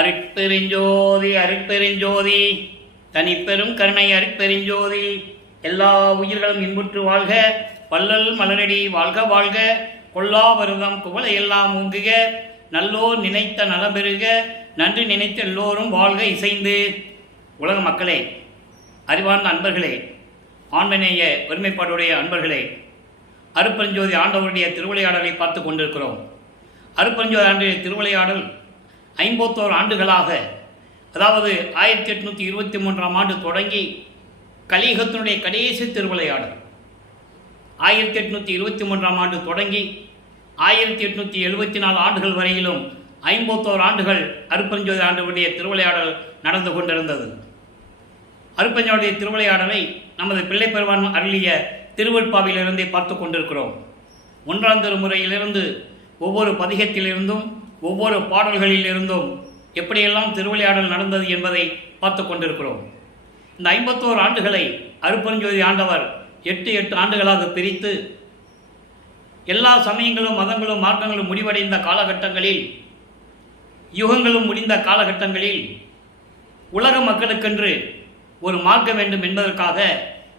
அருட்பெருஞ்சோதி அருட்பெருஞ்சோதி தனிப்பெரும் கருணை அருட்பெருஞ்சோதி. எல்லா உயிர்களும் இன்புற்று வாழ்க, வள்ளல் மலரடி வாழ்க வாழ்க, கொல்லா வருதம் குவளை எல்லாம் ஓங்குக, நல்லோர் நினைத்த நலம்பெறுக, நன்றி நினைத்த எல்லோரும் வாழ்க இசைந்து. உலக மக்களே, அறிவார்ந்த அன்பர்களே, ஆண்மநேய ஒருமைப்பாடுடைய அன்பர்களே, அருட்பெருஞ்சோதி ஆண்டவருடைய திருவிளையாடலை பார்த்து கொண்டிருக்கிறோம். அருட்பெருஞ்சோதி ஆண்டுடைய திருவிளையாடல் 51 ஆண்டுகளாக, அதாவது 1823ஆம் ஆண்டு தொடங்கி கலியுகத்தினுடைய கடைசி திருவிளையாடல் 1823ஆம் ஆண்டு தொடங்கி 1874 ஆண்டுகள் வரையிலும் 51 ஆண்டுகள் அருட்பெருஞ்சோதி ஆண்டவருடைய திருவிளையாடல் நடந்து கொண்டிருந்தது. அருட்பெருஞ்சோதியுடைய திருவிளையாடலை நமது பிள்ளைப்பெருமான் அருளிய திருவெட்பாவிலிருந்தே பார்த்து கொண்டிருக்கிறோம். 1ஆம் திருமுறையிலிருந்து ஒவ்வொரு பதிகத்திலிருந்தும் ஒவ்வொரு பாடல்களிலிருந்தும் எப்படியெல்லாம் திருவிளையாடல் நடந்தது என்பதை பார்த்து கொண்டிருக்கிறோம். இந்த 51 ஆண்டுகளை அருட்பெருஞ்சோதி ஆண்டவர் 8 ஆண்டுகளாக பிரித்து, எல்லா சமயங்களும் மதங்களும் மார்க்கங்களும் முடிவடைந்த காலகட்டங்களில், யுகங்களும் முடிந்த காலகட்டங்களில் உலக மக்களுக்கென்று ஒரு மார்க்க வேண்டும் என்பதற்காக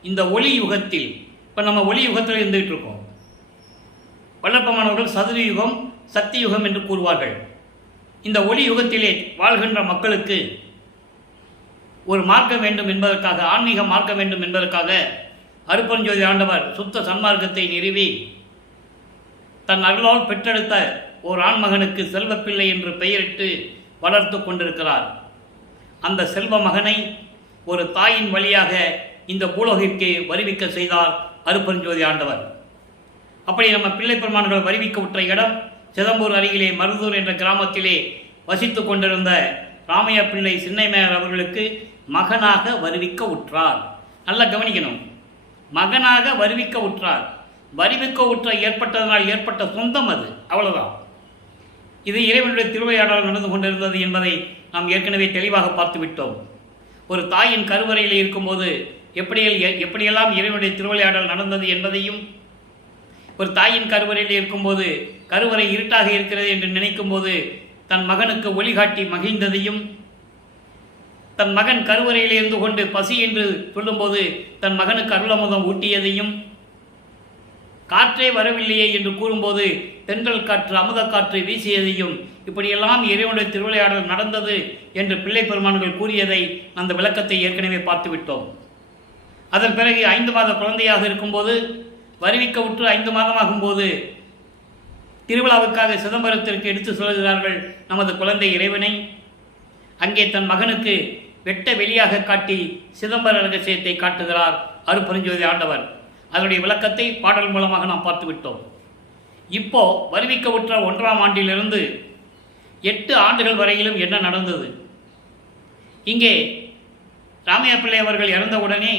இந்த ஒளி யுகத்தில், இப்போ நம்ம ஒளி யுகத்தில் இருந்துகிட்டு இருக்கோம். வல்லப்பமானவர்கள் சதுரயுகம் சக்தி யுகம் என்று கூறுவார்கள். இந்த ஒளி யுகத்திலே வாழ்கின்ற மக்களுக்கு ஒரு மார்க்க வேண்டும் என்பதற்காக, ஆன்மீக மார்க்க வேண்டும் என்பதற்காக அருட்பெருஞ்சோதி ஆண்டவர் சுத்த சன்மார்க்கத்தை நிறுவி தன் அருளால் பெற்றெடுத்த ஓர் ஆண்மகனுக்கு செல்வப்பிள்ளை என்று பெயரிட்டு வளர்த்து கொண்டிருக்கிறார். அந்த செல்வ மகனை ஒரு தாயின் வழியாக இந்த பூலோகிற்கு வருவிக்க செய்தார் அருட்பெருஞ்சோதி ஆண்டவர். அப்படி நம்ம பிள்ளை பெருமான்கள் வருவிக்க உற்ற இடம் சிதம்பூர் அருகிலே மருதூர் என்ற கிராமத்திலே வசித்து கொண்டிருந்த ராமைய பிள்ளை சின்னைமையார் அவர்களுக்கு மகனாக வருவிக்க உற்றார். நல்லா கவனிக்கணும், மகனாக வருவிக்க உற்றார். வருவிக்க உற்ற ஏற்பட்டதனால் ஏற்பட்ட சொந்தம் அது, அவ்வளவுதான். இது இறைவனுடைய திருவிளையாடல் நடந்து கொண்டிருந்தது என்பதை நாம் ஏற்கனவே தெளிவாக பார்த்துவிட்டோம். ஒரு தாயின் கருவறையில் இருக்கும்போது எப்படியெல்லாம் இறைவனுடைய திருவிளையாடல் நடந்தது என்பதையும், ஒரு தாயின் கருவறையில் இருக்கும்போது கருவறை இருட்டாக இருக்கிறது என்று நினைக்கும் போது தன் மகனுக்கு ஒளிகாட்டி மகிழ்ந்ததையும், தன் மகன் கருவறையில் இருந்து கொண்டு பசி என்று சொல்லும்போது தன் மகனுக்கு அருளமுதம் ஊட்டியதையும், காற்றே வரவில்லையே என்று கூறும்போது தென்றல் காற்று அமுத காற்று வீசியதையும், இப்படியெல்லாம் இறைவனுடைய திருவிளையாடல் நடந்தது என்று பிள்ளை பெருமான்கள் கூறியதை அந்த விளக்கத்தை ஏற்கனவே பார்த்துவிட்டோம். அதன் பிறகு 5 மாத குழந்தையாக இருக்கும்போது, வருவிக்க உற்று 5 மாதமாகும்போது திருவிழாவுக்காக சிதம்பரத்திற்கு எடுத்து சொல்கிறார்கள் நமது குழந்தை இறைவனை. அங்கே தன் மகனுக்கு வெட்ட வெளியாக காட்டி சிதம்பர ரகசியத்தை காட்டுகிறார் அருட்பெருஞ்சோதி ஆண்டவர். அதனுடைய விளக்கத்தை பாடல் மூலமாக நாம் பார்த்துவிட்டோம். இப்போ வருவிக்க உற்ற 1ஆம் ஆண்டிலிருந்து 8 ஆண்டுகள் வரையிலும் என்ன நடந்தது? இங்கே ராமையா பிள்ளை அவர்கள் இறந்தவுடனே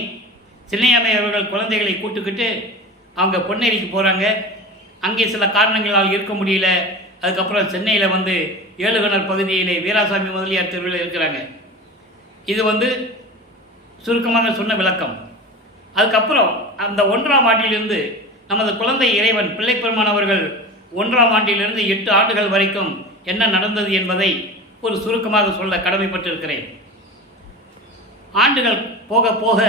சின்னையாமை அவர்கள் குழந்தைகளை கூட்டுக்கிட்டு அவங்க பொன்னேரிக்கு போகிறாங்க. அங்கே சில காரணங்களால் இருக்க முடியல. அதுக்கப்புறம் சென்னையில் வந்து ஏழுகணர் பகுதியிலே வீராசாமி முதலியார் தெருவில் இருக்கிறாங்க. இது சுருக்கமாக சொன்ன விளக்கம். அதுக்கப்புறம் அந்த 1ஆம் ஆண்டிலிருந்து நமது குழந்தை இறைவன் பிள்ளை பெருமான் அவர்கள் 1ஆம் ஆண்டிலிருந்து 8 ஆண்டுகள் வரைக்கும் என்ன நடந்தது என்பதை ஒரு சுருக்கமாக சொல்ல கடமைப்பட்டிருக்கிறேன். ஆண்டுகள் போக போக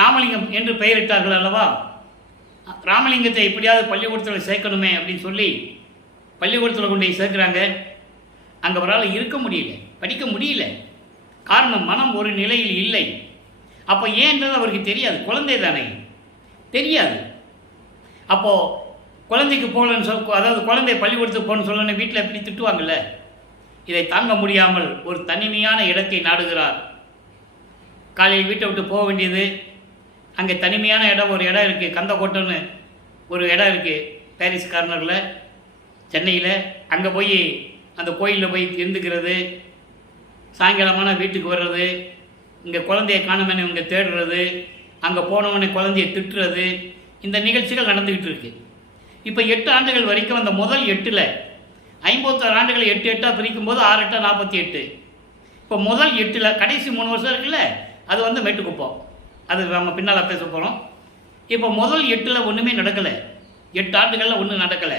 ராமலிங்கம் என்று பெயரிட்டார்கள் அல்லவா? ராமலிங்கத்தை எப்படியாவது பள்ளிக்கூடத்தில் சேர்க்கணுமே அப்படின்னு சொல்லி பள்ளிக்கூடத்தில் கொண்டு சேர்க்குறாங்க. அங்கே அவரால் இருக்க முடியல, படிக்க முடியல. காரணம், மனம் ஒரு நிலையில் இல்லை. அப்போ ஏன்றது அவருக்கு தெரியாது, குழந்தை தானே, தெரியாது. அப்போது குழந்தைக்கு போகலன்னு அதாவது குழந்தை பள்ளிக்கூடத்துக்கு போகணுன்னு சொல்லணும்னு வீட்டில் எப்படி திட்டுவாங்கள்ல, இதை தாங்க முடியாமல் ஒரு தனிமையான இடத்தை நாடுகிறார். காலையில் வீட்டை விட்டு போக வேண்டியது. அங்கே தனிமையான இடம், ஒரு இடம் இருக்குது, கந்தக்கோட்டைன்னு ஒரு இடம் இருக்குது பாரிஸ் கார்னரில் சென்னையில். அங்கே போய் அந்த கோயிலில் போய் இருந்துக்கிறது, சாயங்காலமான வீட்டுக்கு வர்றது, இங்கே குழந்தைய காணுமென்னு இவங்க தேடுறது, அங்கே போனவனே குழந்தைய திட்டுறது, இந்த நிகழ்ச்சிகள் நடந்துக்கிட்டு இருக்கு. இப்போ 8 ஆண்டுகள் வரைக்கும் அந்த முதல் 8ல் 51 ஆண்டுகளை 8 பிரிக்கும்போது 6 8 48. இப்போ முதல் 8ல் கடைசி 3 வருஷம் இருக்குல்ல, அது மேட்டுக்குப்போம். அது நம்ம பின்னால் பேச போகிறோம். இப்போ முதல் 8ல் ஒன்றுமே நடக்கலை. 8 ஆண்டுகளில் ஒன்றும் நடக்கலை.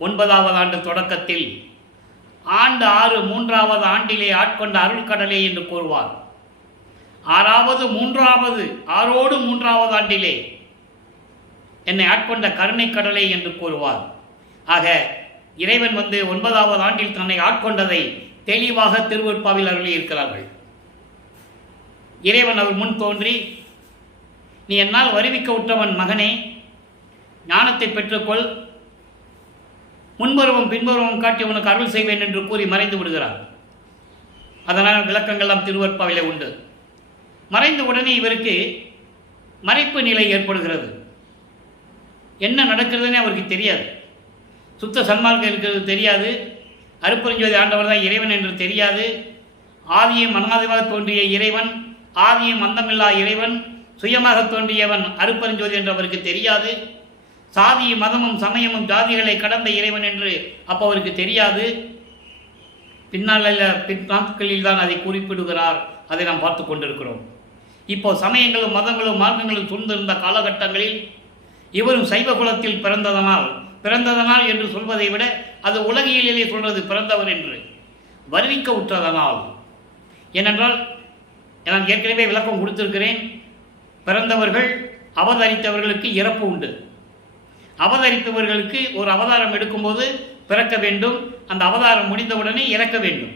9ஆவது ஆண்டு தொடக்கத்தில் ஆண்டு 6 மூன்றாவது ஆண்டிலே ஆட்கொண்ட அருள்கடலே என்று கூறுவார். 6வது மூன்றாவது 6ஓடு மூன்றாவது ஆண்டிலே என்னை ஆட்கொண்ட கருணை கடலே என்று கூறுவார். ஆக இறைவன் 9வது ஆண்டில் தன்னை ஆட்கொண்டதை தெளிவாக திருவெட்பாவில் அருளி இருக்கிறார்கள். இறைவன் அவர் முன் தோன்றி, நீ என்னால் வருவிக்க உற்றவன் மகனே, ஞானத்தை பெற்றுக்கொள், முன்பருவம் பின்பருவம் காட்டி உனக்கு அருள் செய்வேன் என்று கூறி மறைந்து விடுகிறார். அதனால் விளக்கங்கள்லாம் திருவெட்பாவிலே உண்டு. மறைந்த உடனே இவருக்கு மறைப்பு நிலை ஏற்படுகிறது. என்ன நடக்கிறதுனே அவருக்கு தெரியாது. சுத்த சன்மார்க்கம் இருக்கிறது தெரியாது. அருட்பெருஞ்சோதி ஆண்டவர் தான் இறைவன் என்று தெரியாது. ஆதியும் அனாதியாக தோன்றிய இறைவன், ஆதியும் அந்தமில்லா இறைவன், சுயமாக தோன்றியவன் அருட்பெருஞ்சோதி என்று அவருக்கு தெரியாது. சாதியும் மதமும் சமயமும் ஜாதிகளை கடந்த இறைவன் என்று அப்போ அவருக்கு தெரியாது. பின்னாட்களில் தான் அதை குறிப்பிடுகிறார். அதை நாம் பார்த்து கொண்டிருக்கிறோம். இப்போ சமயங்களும் மதங்களும் மார்க்கங்களும் சூழ்ந்திருந்த காலகட்டங்களில் இவரும் சைவ குலத்தில் பிறந்ததனால் என்று சொல்வதை விட அது உலகியலிலே சொல்வது பிறந்தவர் என்று வருவிக்க உற்றதனால். ஏனென்றால் நான் ஏற்கனவே விளக்கம் கொடுத்திருக்கிறேன். பிறந்தவர்கள் அவதரித்தவர்களுக்கு இறப்பு உண்டு. அவதரித்தவர்களுக்கு ஒரு அவதாரம் எடுக்கும்போது பிறக்க வேண்டும், அந்த அவதாரம் முடிந்தவுடனே இறக்க வேண்டும்,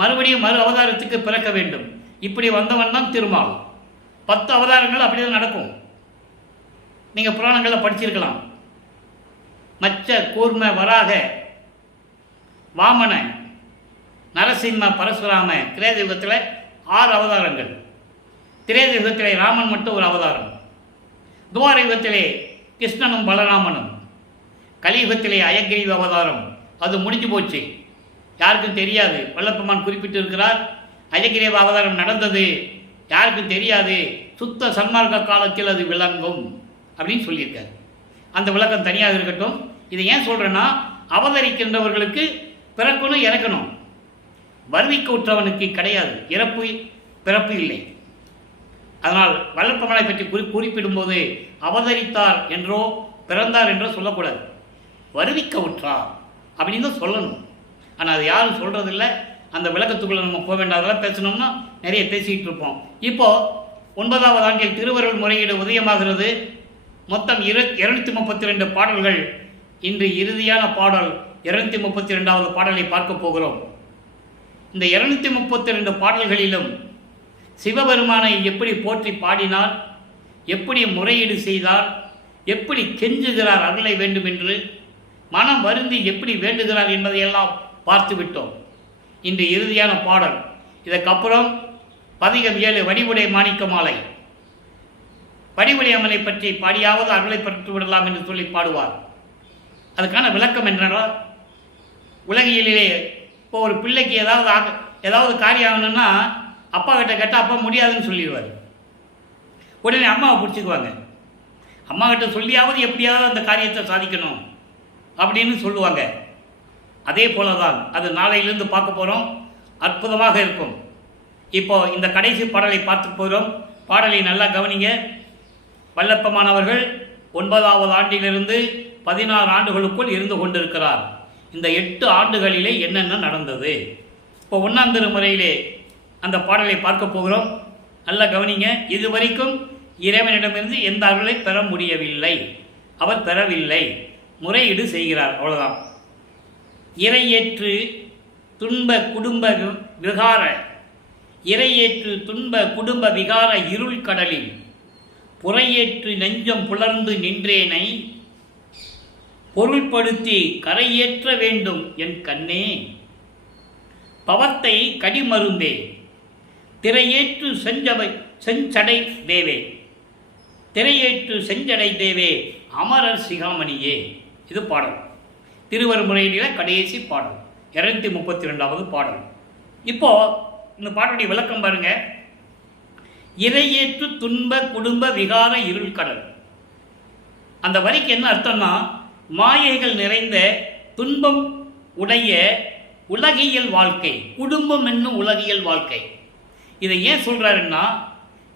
மறுபடியும் மறு அவதாரத்துக்கு பிறக்க வேண்டும். இப்படி வந்தவன் தான் திருமால். 10 அவதாரங்கள் அப்படிதான் நடக்கும். நீங்கள் புராணங்களில் படிச்சிருக்கலாம். மச்ச கூர்ம வராக வாமன நரசிம்ம பரசுராம திரேதயுகத்தில் 6 அவதாரங்கள். திரேதயுகத்திலே ராமன் மட்டும் ஒரு அவதாரம். துவார யுகத்திலே கிருஷ்ணனும் பலராமனும். கலியுகத்திலே அயக்கிரீவ அவதாரம். அது முடிஞ்சு போச்சு, யாருக்கும் தெரியாது. வல்லப்பெருமான் குறிப்பிட்டு இருக்கிறார், அயக்கிரீவ அவதாரம் நடந்தது, யாருக்கும் தெரியாது, சுத்த சன்மார்க்க காலத்தில் அது விளங்கும் அப்படின்னு சொல்லியிருக்காரு. அந்த விளக்கம் தனியாக இருக்கட்டும். இதை ஏன் சொல்கிறேன்னா, அவதரிக்கின்றவர்களுக்கு பிறக்கணும் இறக்கணும், வருவிக்க உற்றவனுக்கு கிடையாது, பிறப்பு இல்லை. அதனால் வல்லப்பெருமானை பற்றி குறிப்பிடும்போது அவதரித்தார் என்றோ பிறந்தார் என்றோ சொல்லக்கூடாது, வருவிக்க உற்றார் அப்படின்னு தான் சொல்லணும். ஆனால் அது யாரும் சொல்கிறதில்லை. அந்த விளக்கத்துக்குள்ளே நம்ம போக வேண்டாதெல்லாம் பேசணும்னா நிறைய பேசிக்கிட்டு இருப்போம். இப்போது 9வது ஆண்டில் திருவருள் முறையீடு உதயமாகிறது. மொத்தம் 232 பாடல்கள். இன்று இறுதியான பாடல் 232வது பாடலை பார்க்க போகிறோம். இந்த 232 பாடல்களிலும் சிவபெருமானை எப்படி போற்றி பாடினார், எப்படி முறையீடு செய்தார், எப்படி கெஞ்சுகிறார் அருளை வேண்டும் என்று, மனம் வருந்தி எப்படி வேண்டுகிறார் என்பதையெல்லாம் பார்த்து விட்டோம். இன்று இறுதியான பாடல். இதற்கப்புறம் பதிகம் 7 வடிவுடை மாணிக்க மாலை. வடிவுடை அம்மனை பற்றி பாடியாவது அருளை பெற்று விடலாம் என்று சொல்லி பாடுவார். அதுக்கான விளக்கம் என்றால், உலகியலிலே இப்போ ஒரு பிள்ளைக்கு ஏதாவது காரியம் ஆகணும்னா அப்பா கிட்ட கேட்டால் அப்பா முடியாதுன்னு சொல்லிடுவார். உடனே அம்மாவை பிடிச்சிக்குவாங்க. அம்மா கிட்ட சொல்லியாவது எப்படியாவது அந்த காரியத்தை சாதிக்கணும் அப்படின்னு சொல்லுவாங்க. அதே போல தான் அது நாளையிலிருந்து பார்க்க போகிறோம். அற்புதமாக இருக்கும். இப்போ இந்த கடைசி பாடலை பார்த்து போகிறோம். பாடலை நல்லா கவனிங்க. வல்லப்பெருமானவர்கள் 9வது ஆண்டிலிருந்து 16 ஆண்டுகளுக்குள் இருந்து கொண்டிருக்கிறார். இந்த 8 ஆண்டுகளிலே என்னென்ன நடந்தது, இப்போ 1ஆம் திருமுறையிலே அந்த பாடலை பார்க்க போகிறோம். நல்லா கவனிங்க. இதுவரைக்கும் இறைவனிடமிருந்து எந்த அருளை பெற முடியவில்லை, அவர் பெறவில்லை, முறையீடு செய்கிறார், அவ்வளோதான். இறையேற்று துன்ப குடும்ப விகார இறையேற்று துன்ப குடும்ப விகார இருள் கடலில் புறையேற்று நெஞ்சம் புலர்ந்து நின்றேனை பொருள்படுத்தி கரையேற்ற வேண்டும் என் கண்ணே, பவத்தை கடிமருந்தே, திரையேற்று செஞ்சடை தேவே, திரையேற்று செஞ்சடை தேவே, அமரர் சிகாமணியே. இது பாடல். திருவருமுறையில கடைசி பாடல், 232வது பாடல். இப்போ இந்த பாடலுடைய விளக்கம் பாருங்க. இறையேற்று துன்ப குடும்ப விகார இருள் கடல். அந்த வரிக்கு என்ன அர்த்தம்னா, மாயைகள் நிறைந்த துன்பம் உடைய உலகியல் வாழ்க்கை, குடும்பம் என்னும் உலகியல் வாழ்க்கை. இதை ஏன் சொல்றாருன்னா,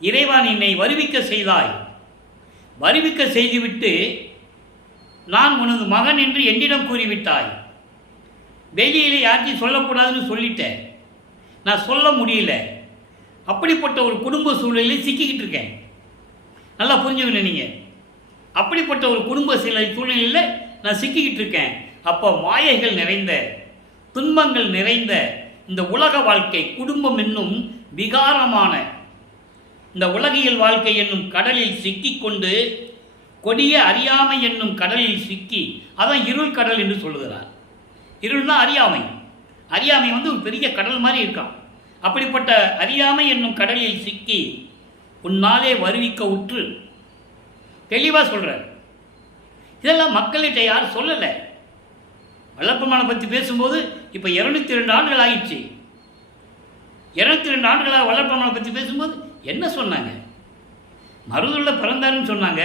இறைவன் என்னை வருவிக்க செய்தாய், வருவிக்க செய்துவிட்டு நான் உனது மகன் என்று என்னிடம் கூறிவிட்டாய், வெளியில் யார்த்தையும் சொல்லக்கூடாதுன்னு சொல்லிட்டேன், நான் சொல்ல முடியல. அப்படிப்பட்ட ஒரு குடும்ப சூழ்நிலையில் சிக்கிக்கிட்டு இருக்கேன். நல்லா புரிஞ்சுக்கணும் நீங்கள். அப்படிப்பட்ட ஒரு குடும்ப சூழ்நிலையில் நான் சிக்கிக்கிட்டு இருக்கேன். அப்போ மாயைகள் நிறைந்த, துன்பங்கள் நிறைந்த இந்த உலக வாழ்க்கை, குடும்பம் என்னும் விகாரமான இந்த உலகியல் வாழ்க்கை என்னும் கடலில் சிக்கிக்கொண்டு கொடிய அறியாமை என்னும் கடலில் சிக்கி, அதான் இருள் கடல் என்று சொல்லுகிறார். இருள்னா அறியாமை. அறியாமை ஒரு பெரிய கடல் மாதிரி இருக்கான். அப்படிப்பட்ட அறியாமை என்னும் கடலில் சிக்கி உன்னாலே வருவிக்க உற்று, தெளிவாக சொல்கிறார். இதெல்லாம் மக்கள்கிட்ட யாரும் சொல்லலை. வல்லபெருமானை பற்றி பேசும்போது இப்போ 202 ஆண்டுகள் ஆகிடுச்சு. 202 ஆண்டுகளாக வல்லபெருமானை பற்றி பேசும்போது என்ன சொன்னாங்க? மருதுள்ள பிறந்தாருன்னு சொன்னாங்க.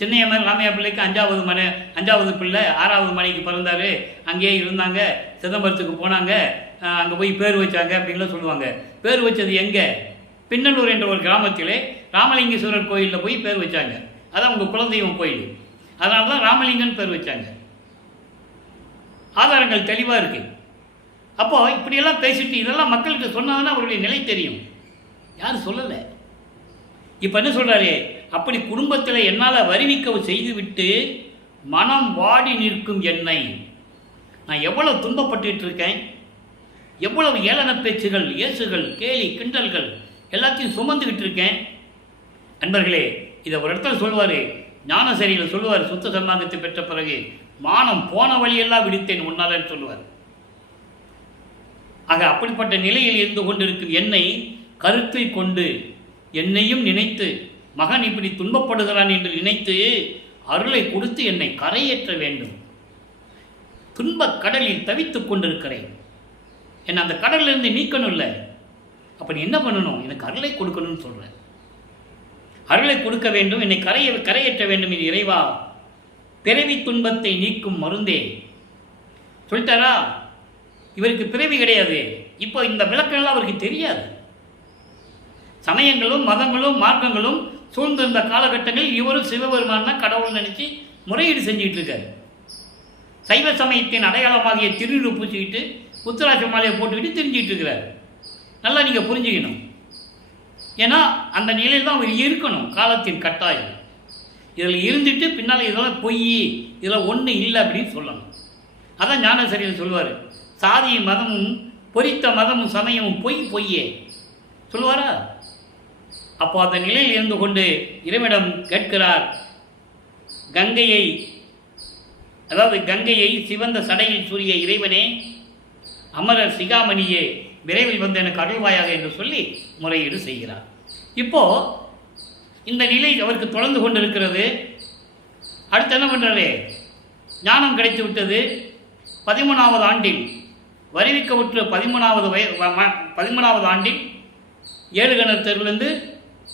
சின்னையம்மன் ராமையா பிள்ளைக்கு 5வது பிள்ளை 6வது மணிக்கு பிறந்தார், அங்கேயே இருந்தாங்க, சிதம்பரத்துக்கு போனாங்க, அங்கே போய் பேர் வச்சாங்க அப்படின்லாம் சொல்லுவாங்க. பேர் வச்சது எங்கே? பின்னலூர் என்ற ஒரு கிராமத்திலே ராமலிங்கேஸ்வரர் கோயிலில் போய் பேர் வச்சாங்க. அதான் உங்கள் குலதெய்வம் கோயில். அதனால தான் ராமலிங்கன் பேர் வச்சாங்க. ஆதாரங்கள் தெளிவாக இருக்குது. அப்போது இப்படியெல்லாம் பேசிட்டு இதெல்லாம் மக்களுக்கு சொன்னாங்கன்னா அவருடைய நிலை தெரியும். யாரும் சொல்லலை. இப்போ என்ன சொல்கிறாரு? அப்படி குடும்பத்தில் என்னால் வருவிக்க செய்துவிட்டு மனம் வாடி நிற்கும் என்னை, நான் எவ்வளவு துன்பப்பட்டு இருக்கேன், எவ்வளவு ஏளன பேச்சுகள், இயேசுகள், கேலி கிண்டல்கள் எல்லாத்தையும் சுமந்துக்கிட்டு இருக்கேன். நண்பர்களே, இதை ஒரு இடத்துல சொல்லுவார், ஞானசரியில் சொல்லுவார், சுத்த சன்மார்க்கத்தை பெற்ற பிறகு மானம் போன வழியெல்லாம் விடுத்தேன் உன்னாலன்னு சொல்லுவார். ஆக அப்படிப்பட்ட நிலையில் இருந்து கொண்டிருக்கும் என்னை கருத்தில் கொண்டு, என்னையும் நினைத்து, மகன் இப்படி துன்பப்படுகிறான் என்று நினைத்து அருளை கொடுத்து என்னை கரையேற்ற வேண்டும். துன்பக் கடலில் தவித்துக் கொண்டிருக்கிறேன், என்னை அந்த கடலிலிருந்து நீக்கணும். இல்லை, அப்போ நீ என்ன பண்ணணும்? எனக்கு அருளை கொடுக்கணும்னு சொல்கிறேன். அருளை கொடுக்க வேண்டும், என்னை கரையேற்ற வேண்டும். இது இறைவா, பிறவி துன்பத்தை நீக்கும் மருந்தே. சொல்லிட்டாரா? இவருக்கு பிறவி கிடையாது. இப்போ இந்த விளக்கங்கள் அவருக்கு தெரியாது. சமயங்களும் மதங்களும் மார்க்கங்களும் சூழ்ந்திருந்த காலகட்டங்களில் இவரும் சிவபெருமான் தான் கடவுள் நினைச்சு முறையீடு செஞ்சுட்டு இருக்காரு. சைவ சமயத்தின் அடையாளமாகிய திருநீறு பூச்சிக்கிட்டு உத்தராட்ச மாலையை போட்டுக்கிட்டு தெரிஞ்சிட்டு இருக்கிறார். நல்லா நீங்கள் புரிஞ்சுக்கணும். ஏன்னா அந்த நிலையில் தான் அவர் இருக்கணும். காலத்தின் கட்டாயம். இதில் இருந்துட்டு பின்னால் இதெல்லாம் பொய், இதில் ஒன்றும் இல்லை அப்படின்னு சொல்லணும். அதான் ஞானசரியில் சொல்லுவார், சாதியும் மதமும் பொறித்த மதமும் சமயமும் பொய்யே சொல்லுவாரா? அப்போ அந்த நிலையில் இருந்து கொண்டு இறைவனிடம் கேட்கிறார், கங்கையை சிவந்த சடையில் சூரிய இறைவனே, அமரர் சிகாமணியே, விரைவில் வந்து எனக்கு அருள்வாயாக என்று சொல்லி முறையீடு செய்கிறார். இப்போ இந்த நிலை அவருக்கு தொடர்ந்து கொண்டிருக்கிறது. அடுத்து என்ன பண்ணுறாரு? ஞானம் கிடைத்து விட்டது. 13வது ஆண்டில் வருவிக்கவுற்று 13வது ஆண்டில் ஏழுகணர் தெருவிலேருந்து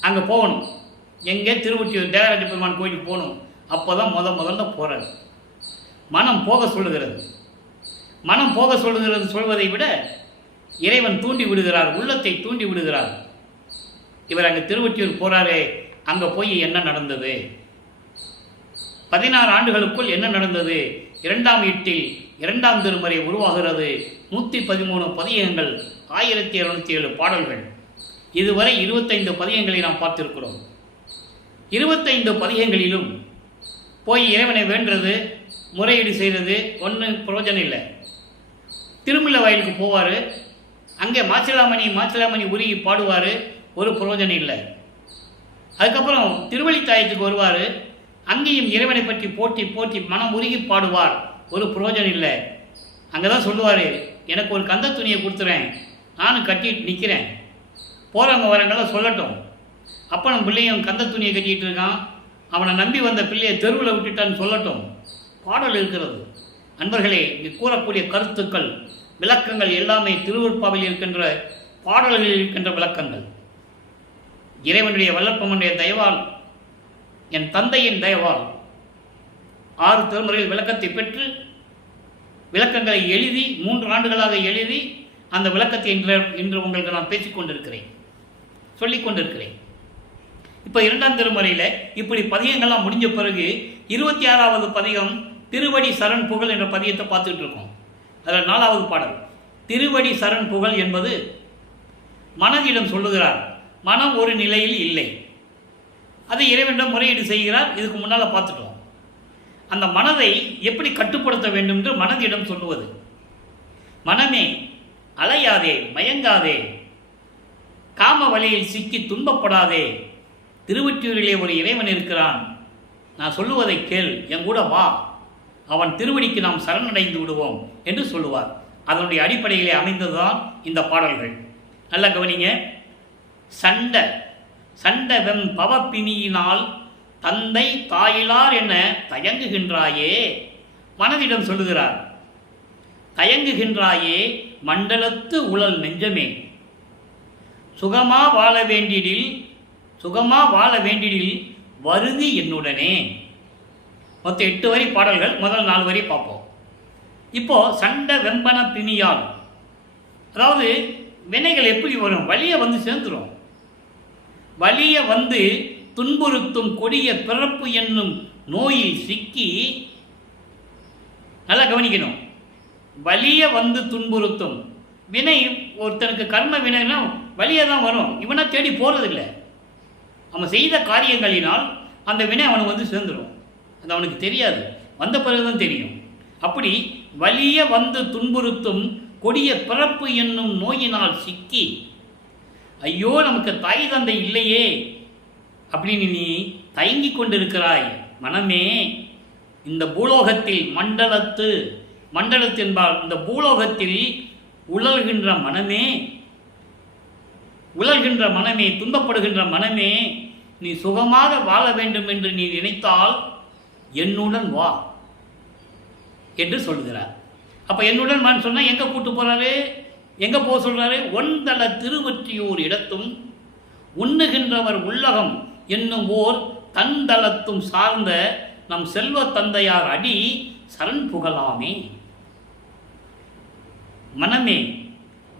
அங்கே போகணும். எங்கே? திருவொற்றியூர் தேவராஜ பெருமான் கோயிலுக்கு போகணும். அப்போ தான் முதல்ல போகிறார். மனம் போக சொல்லுகிறது. மனம் போக சொல்வதை விட இறைவன் தூண்டி விடுகிறார், உள்ளத்தை தூண்டி விடுகிறார். இவர் அங்கே திருவொற்றியூர் போகிறாரே, அங்கே போய் என்ன நடந்தது? 16 ஆண்டுகளுக்குள் என்ன நடந்தது? 2ஆம் ஈட்டில் 2ஆம் திருமுறை உருவாகிறது. 113 பதிகங்கள், 1207 பாடல்கள். இதுவரை 25 பதிகங்களை நாம் பார்த்திருக்கிறோம். 25 பதிகங்களிலும் போய் இறைவனை வேண்டுறது, முறையீடு செய்கிறது ஒன்றும் பிரயோஜனம் இல்லை. திருமலை வயலுக்கு போவார், அங்கே மாசிலாமணி உருகி பாடுவார், ஒரு பிரயோஜனம் இல்லை. அதுக்கப்புறம் திருவள்ளித்தாயத்துக்கு வருவார், அங்கேயும் இறைவனை பற்றி போற்றி மனம் உருகி பாடுவார், ஒரு பிரயோஜனம் இல்லை. அங்கே தான் சொல்லுவார், எனக்கு ஒரு கந்த துணியை கொடுத்துறேன், நானும் கட்டிட்டு நிற்கிறேன், போகிறவங்க வரங்கெல்லாம் சொல்லட்டும். அப்பனும் பிள்ளையும் கந்த துணியை கட்டிகிட்டு இருக்கான், அவனை நம்பி வந்த பிள்ளையை தெருவில் விட்டுட்டான்னு சொல்லட்டும். பாடல் இருக்கிறது. அன்பர்களே, இங்கு கூறக்கூடிய கருத்துக்கள், விளக்கங்கள் எல்லாமே திருவருட்பாவில் இருக்கின்ற பாடல்களில் இருக்கின்ற விளக்கங்கள். இறைவனுடைய வல்லற்பமனுடைய தயவால், என் தந்தையின் தயவால் 6 திருமுறையில் விளக்கத்தை பெற்று விளக்கங்களை எழுதி 3 ஆண்டுகளாக எழுதி அந்த விளக்கத்தை இன்று உங்களுக்கு நான் பேசிக்கொண்டிருக்கிறேன், சொல்லிக்கொண்டிருக்கிறேன். இப்போ 2ஆம் திருமுறையில் இப்படி பதிகங்கள்லாம் முடிஞ்ச பிறகு 26வது பதிகம் திருவடி சரண் புகழ் என்ற பதியத்தை பார்த்துட்டு இருக்கோம். அதில் 4வது பாடல் திருவடி சரண் புகழ் என்பது மனதிடம் சொல்லுகிறார். மனம் ஒரு நிலையில் இல்லை, அதை இறைவனிடம் முறையீடு செய்கிறார். இதுக்கு முன்னால் பார்த்துட்டோம். அந்த மனதை எப்படி கட்டுப்படுத்த வேண்டும் என்று மனதிடம் சொல்லுவது. மனமே அலையாதே, மயங்காதே, காம வழியில் சிக்கி துன்பப்படாதே. திருவொற்றியூரிலே ஒரு இறைவன் இருக்கிறான், நான் சொல்லுவதை கேள், என் கூட வா, அவன் திருவடிக்கு நாம் சரணடைந்து விடுவோம் என்று சொல்லுவார். அதனுடைய அடிப்படையிலே அமைந்ததுதான் இந்த பாடல்கள். நல்ல கவனிங்க. சண்ட வெம் பவப்பினியினால் தந்தை தாயிலார் என தயங்குகின்றாயே. மனதிடம் சொல்லுகிறார், தயங்குகின்றாயே மண்டலத்து உழல் நெஞ்சமே, சுகமா வாழ வேண்டிடில் வருதி என்னுடனே. மொத்தம் 8 வரி பாடல்கள். முதல் 4 வரி பார்ப்போம். இப்போ சண்ட வெம்பன பிணியால், அதாவது வினைகள் எப்படி வரும்? வலிய வந்து சேர்ந்துடும். வலிய வந்து துன்புறுத்தும் கொடிய பிறப்பு என்னும் நோயில் சிக்கி, நல்லா கவனிக்கணும், வலிய வந்து துன்புறுத்தும் வினை. ஒருத்தனுக்கு கர்ம வினைனா வலிய தான் வரும், இவனை தேடி போகிறதில்லை. அவன் செய்த காரியங்களினால் அந்த வினை அவனுக்கு வந்து சேர்ந்துடும். அது அவனுக்கு தெரியாது, வந்த பிறகுதான் தெரியும். அப்படி வலிய வந்து துன்புறுத்தும் கொடிய பிறப்பு என்னும் நோயினால் சிக்கி, ஐயோ நமக்கு தாய் தந்தை இல்லையே அப்படின்னு நீ தயங்கி கொண்டிருக்கிறாய். மனமே, இந்த பூலோகத்தில் மண்டலத்து என்பால் இந்த பூலோகத்தில் உழல்கின்ற மனமே, துன்பப்படுகின்ற மனமே, நீ சுகமாக வாழ வேண்டும் என்று நீ நினைத்தால் என்னுடன் வா என்று சொல்கிறார். அப்போ என்னுடன் வான்னு சொன்னால் எங்கே கூட்டு போகிறாரு? எங்கே போக சொல்கிறாரு? ஒன்தள திருவொற்றியூர் இடத்தும் உண்ணுகின்றவர் உள்ளகம் என்னும் ஓர் தந்தளத்தும் சார்ந்த நம் செல்வ தந்தையார் அடி சரண் புகழாமே. மனமே,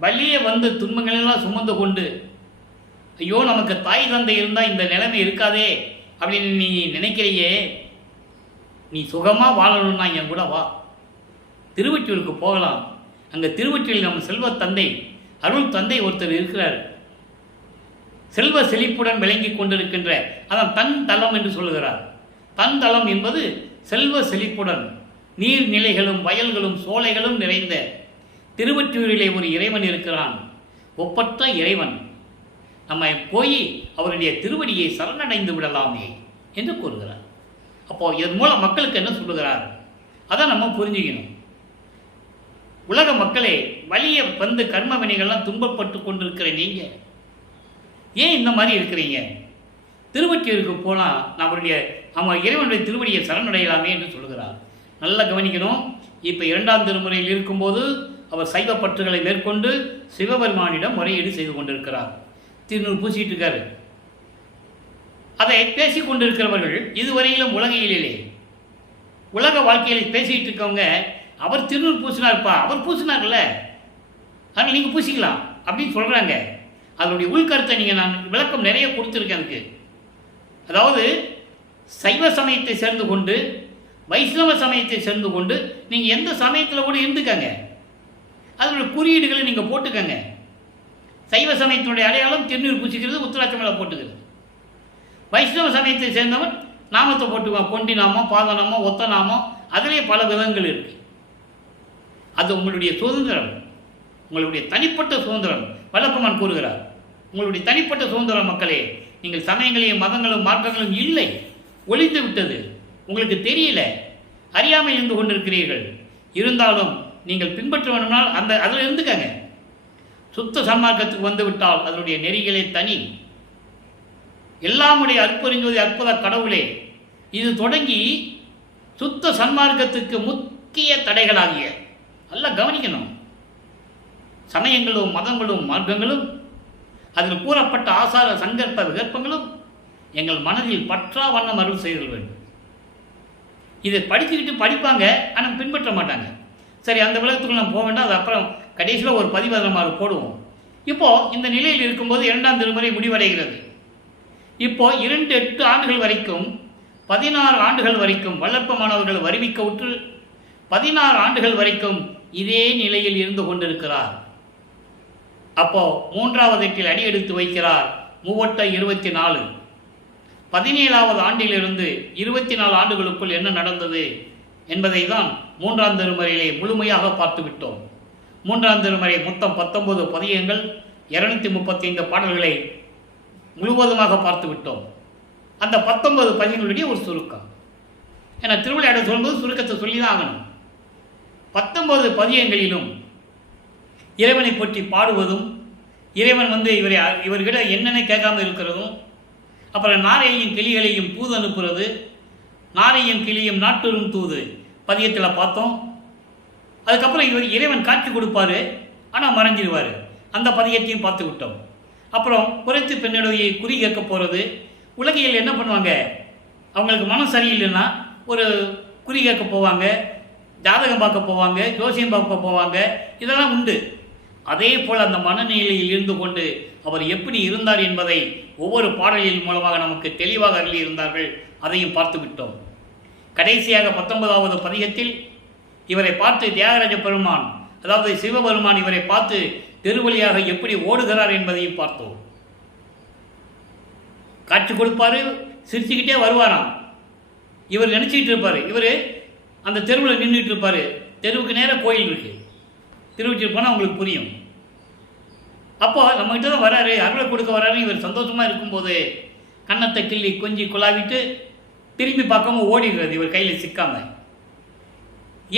வலிய வந்து துன்பங்களெல்லாம் சுமந்து கொண்டு, ஐயோ நமக்கு தாய் தந்தை இருந்தால் இந்த நிலைமை இருக்காதே அப்படின்னு நீ நினைக்கிறையே, நீ சுகமாக வாழணும்னா என் கூட வா, திருவொற்றியூருக்கு போகலாம். அங்கே திருவொற்றியூரில் நம்ம செல்வ தந்தை, அருள் தந்தை ஒருத்தர் இருக்கிறார், செல்வ செழிப்புடன் விளங்கி கொண்டிருக்கின்ற, அதான் தன் தலம் என்று சொல்லுகிறார். தன் தலம் என்பது செல்வ செழிப்புடன் நீர்நிலைகளும் வயல்களும் சோலைகளும் நிறைந்த திருவொற்றியூரிலே ஒரு இறைவன் இருக்கிறான், ஒப்பற்ற இறைவன். நம்ம போய் அவருடைய திருவடியை சரணடைந்து விடலாமே என்று கூறுகிறார். அப்போது இதன் மூலம் மக்களுக்கு என்ன சொல்லுகிறார் அதை நம்ம புரிஞ்சுக்கணும். உலக மக்களே, வலிய வந்து கர்ம வினைகள்லாம் துன்பப்பட்டு கொண்டிருக்கிற நீங்கள் ஏன் இந்த மாதிரி இருக்கிறீங்க? திருவொற்றியூருக்கு போனால் நம்ம இறைவனுடைய திருவடியை சரணடையலாமே என்று சொல்லுகிறார். நல்லா கவனிக்கணும். இப்போ 2ஆம் திருமுறையில் இருக்கும்போது அவர் சைவ பற்றுகளை மேற்கொண்டு சிவபெருமானிடம் முறையீடு செய்து கொண்டிருக்கிறார். திருநூறு பூசிட்டு இருக்காரு. அதை பேசி கொண்டிருக்கிறவர்கள் இதுவரையிலும் உலக வாழ்க்கையில் பேசிகிட்டு இருக்கவங்க, அவர் திருநூறு பூசினார்ப்பா, அவர் பூசினார்ல, அதனால் நீங்கள் பூசிக்கலாம் அப்படின்னு சொல்கிறாங்க. அதனுடைய உள்கருத்தை நான் விளக்கம் நிறைய கொடுத்துருக்கேன் அதுக்கு. அதாவது சைவ சமயத்தை சேர்ந்து கொண்டு வைஷ்ணவ சமயத்தை சேர்ந்து கொண்டு நீங்கள் எந்த சமயத்தில் கூட இருந்துக்கங்க, அதனுடைய குறியீடுகளை நீங்கள் போட்டுக்கங்க. சைவ சமயத்தினுடைய அடையாளம் திருநீர் பூசிக்கிறது, உத்திராட்ச மேலே போட்டுக்கிறது. வைஷ்ணவ சமயத்தை சேர்ந்தவன் நாமத்தை போட்டுக்குவான், கொண்டி நாமம், பாத நாமம், ஒத்த நாமம், அதிலே பல விதங்கள் இருக்குது. அது உங்களுடைய சுதந்திரம், உங்களுடைய தனிப்பட்ட சுதந்திரம். வல்லப்பெருமான் கூறுகிறார், உங்களுடைய தனிப்பட்ட சுதந்திரம் மக்களே. நீங்கள் சமயங்களையும் மதங்களும் மார்க்கங்களும் இல்லை, ஒளிந்து விட்டது, உங்களுக்கு தெரியல, அறியாமல் இருந்து கொண்டிருக்கிறீர்கள். இருந்தாலும் நீங்கள் பின்பற்ற வேணும்னால் அதில் இருந்துக்கங்க. சுத்த சன்மார்க்கத்துக்கு வந்து விட்டால் அதனுடைய நெறிகளே தனி. எல்லாமுடைய அற்புதஞ்சோதி அற்புத கடவுளே, இது தொடங்கி சுத்த சன்மார்க்கத்துக்கு முக்கிய தடைகளாகிய, நல்லா கவனிக்கணும், சமயங்களும் மதங்களும் மார்க்கங்களும் அதில் கூறப்பட்ட ஆசார சங்கற்ப விகற்பங்களும் எங்கள் மனதில் பற்றா வண்ணம் அருள் செய்தல் வேண்டும். இதை படிப்பாங்க, ஆனால் பின்பற்ற மாட்டாங்க. சரி, அந்த விளக்கத்துக்கு நம்ம போக வேண்டாம், அது அப்புறம் கடைசியில் ஒரு பதிவு நம்ம போடுவோம். இப்போது இந்த நிலையில் இருக்கும்போது 2ஆம் திருமுறை முடிவடைகிறது. இப்போது 2-8 ஆண்டுகள் வரைக்கும் 16 ஆண்டுகள் வரைக்கும் வல்லற்ப மாணவர்கள் வருவிக்க உற்று 16 ஆண்டுகள் வரைக்கும் இதே நிலையில் இருந்து கொண்டிருக்கிறார். அப்போ 3வது எட்டில் அடி எடுத்து வைக்கிறார். 3 × 24 17வது ஆண்டிலிருந்து 24 ஆண்டுகளுக்குள் என்ன நடந்தது என்பதை தான் 3ஆம் திருமுறையிலே முழுமையாக பார்த்துவிட்டோம். 3ஆம் திருமுறை மொத்தம் 19 பதிகங்கள், 235 பாடல்களை முழுவதுமாக பார்த்துவிட்டோம். அந்த 19 பதிகங்களுடைய ஒரு சுருக்கம். ஏன்னா திருவிளையாடல் சொல்லும்போது சுருக்கத்தை சொல்லி தான் ஆகணும். 19 பதிகங்களிலும் இறைவனை பற்றி பாடுவதும், இறைவன் இவர்கிட்ட என்னென்ன கேட்காம இருக்கிறதும், அப்புறம் நாரையும் கிளிகளையும் தூது அனுப்புறது, நாரையும் கிளியும் நாட்டுறும் தூது பதிகத்தில் பார்த்தோம். அதுக்கப்புறம் இறைவன் காட்சி கொடுப்பாரு, ஆனால் மறைஞ்சிடுவார். அந்த பதிகத்தையும் பார்த்து விட்டோம். அப்புறம் குறைத்து பெண்ணுடைய குறி கேட்க போகிறது. உலகியல் என்ன பண்ணுவாங்க, அவங்களுக்கு மனம் சரியில்லைன்னா ஒரு குறி கேட்க போவாங்க, ஜாதகம் பார்க்க போவாங்க, ஜோசியம் பார்க்க போவாங்க, இதெல்லாம் உண்டு. அதே போல் அந்த மனநிலையில் இருந்து கொண்டு அவர் எப்படி இருந்தார் என்பதை ஒவ்வொரு பாடலின் மூலமாக நமக்கு தெளிவாக அருளி இருந்தார்கள். அதையும் பார்த்து விட்டோம். கடைசியாக 19வது பதிகத்தில் இவரை பார்த்து தியாகராஜ பெருமான், அதாவது சிவபெருமான் இவரை பார்த்து தெருவழியாக எப்படி ஓடுகிறார் என்பதையும் பார்த்தோம். காட்சி கொடுப்பாரு, சிரிச்சுக்கிட்டே வருவாராம். இவர் நினச்சிக்கிட்டு இருப்பார், இவர் அந்த தெருவில் நின்றுட்டு இருப்பார். தெருவுக்கு நேராக கோயில் இருக்குது. திருவொற்றியூர் போனால் உங்களுக்கு புரியும். அப்போ நம்மகிட்ட தான் வராரு, அருளை கொடுக்க வராரு. இவர் சந்தோஷமாக இருக்கும்போது கன்னத்தை கிள்ளி கொஞ்சி குழாவிட்டு திரும்பி பார்க்காம ஓடிடுறது, இவர் கையில் சிக்காமல்.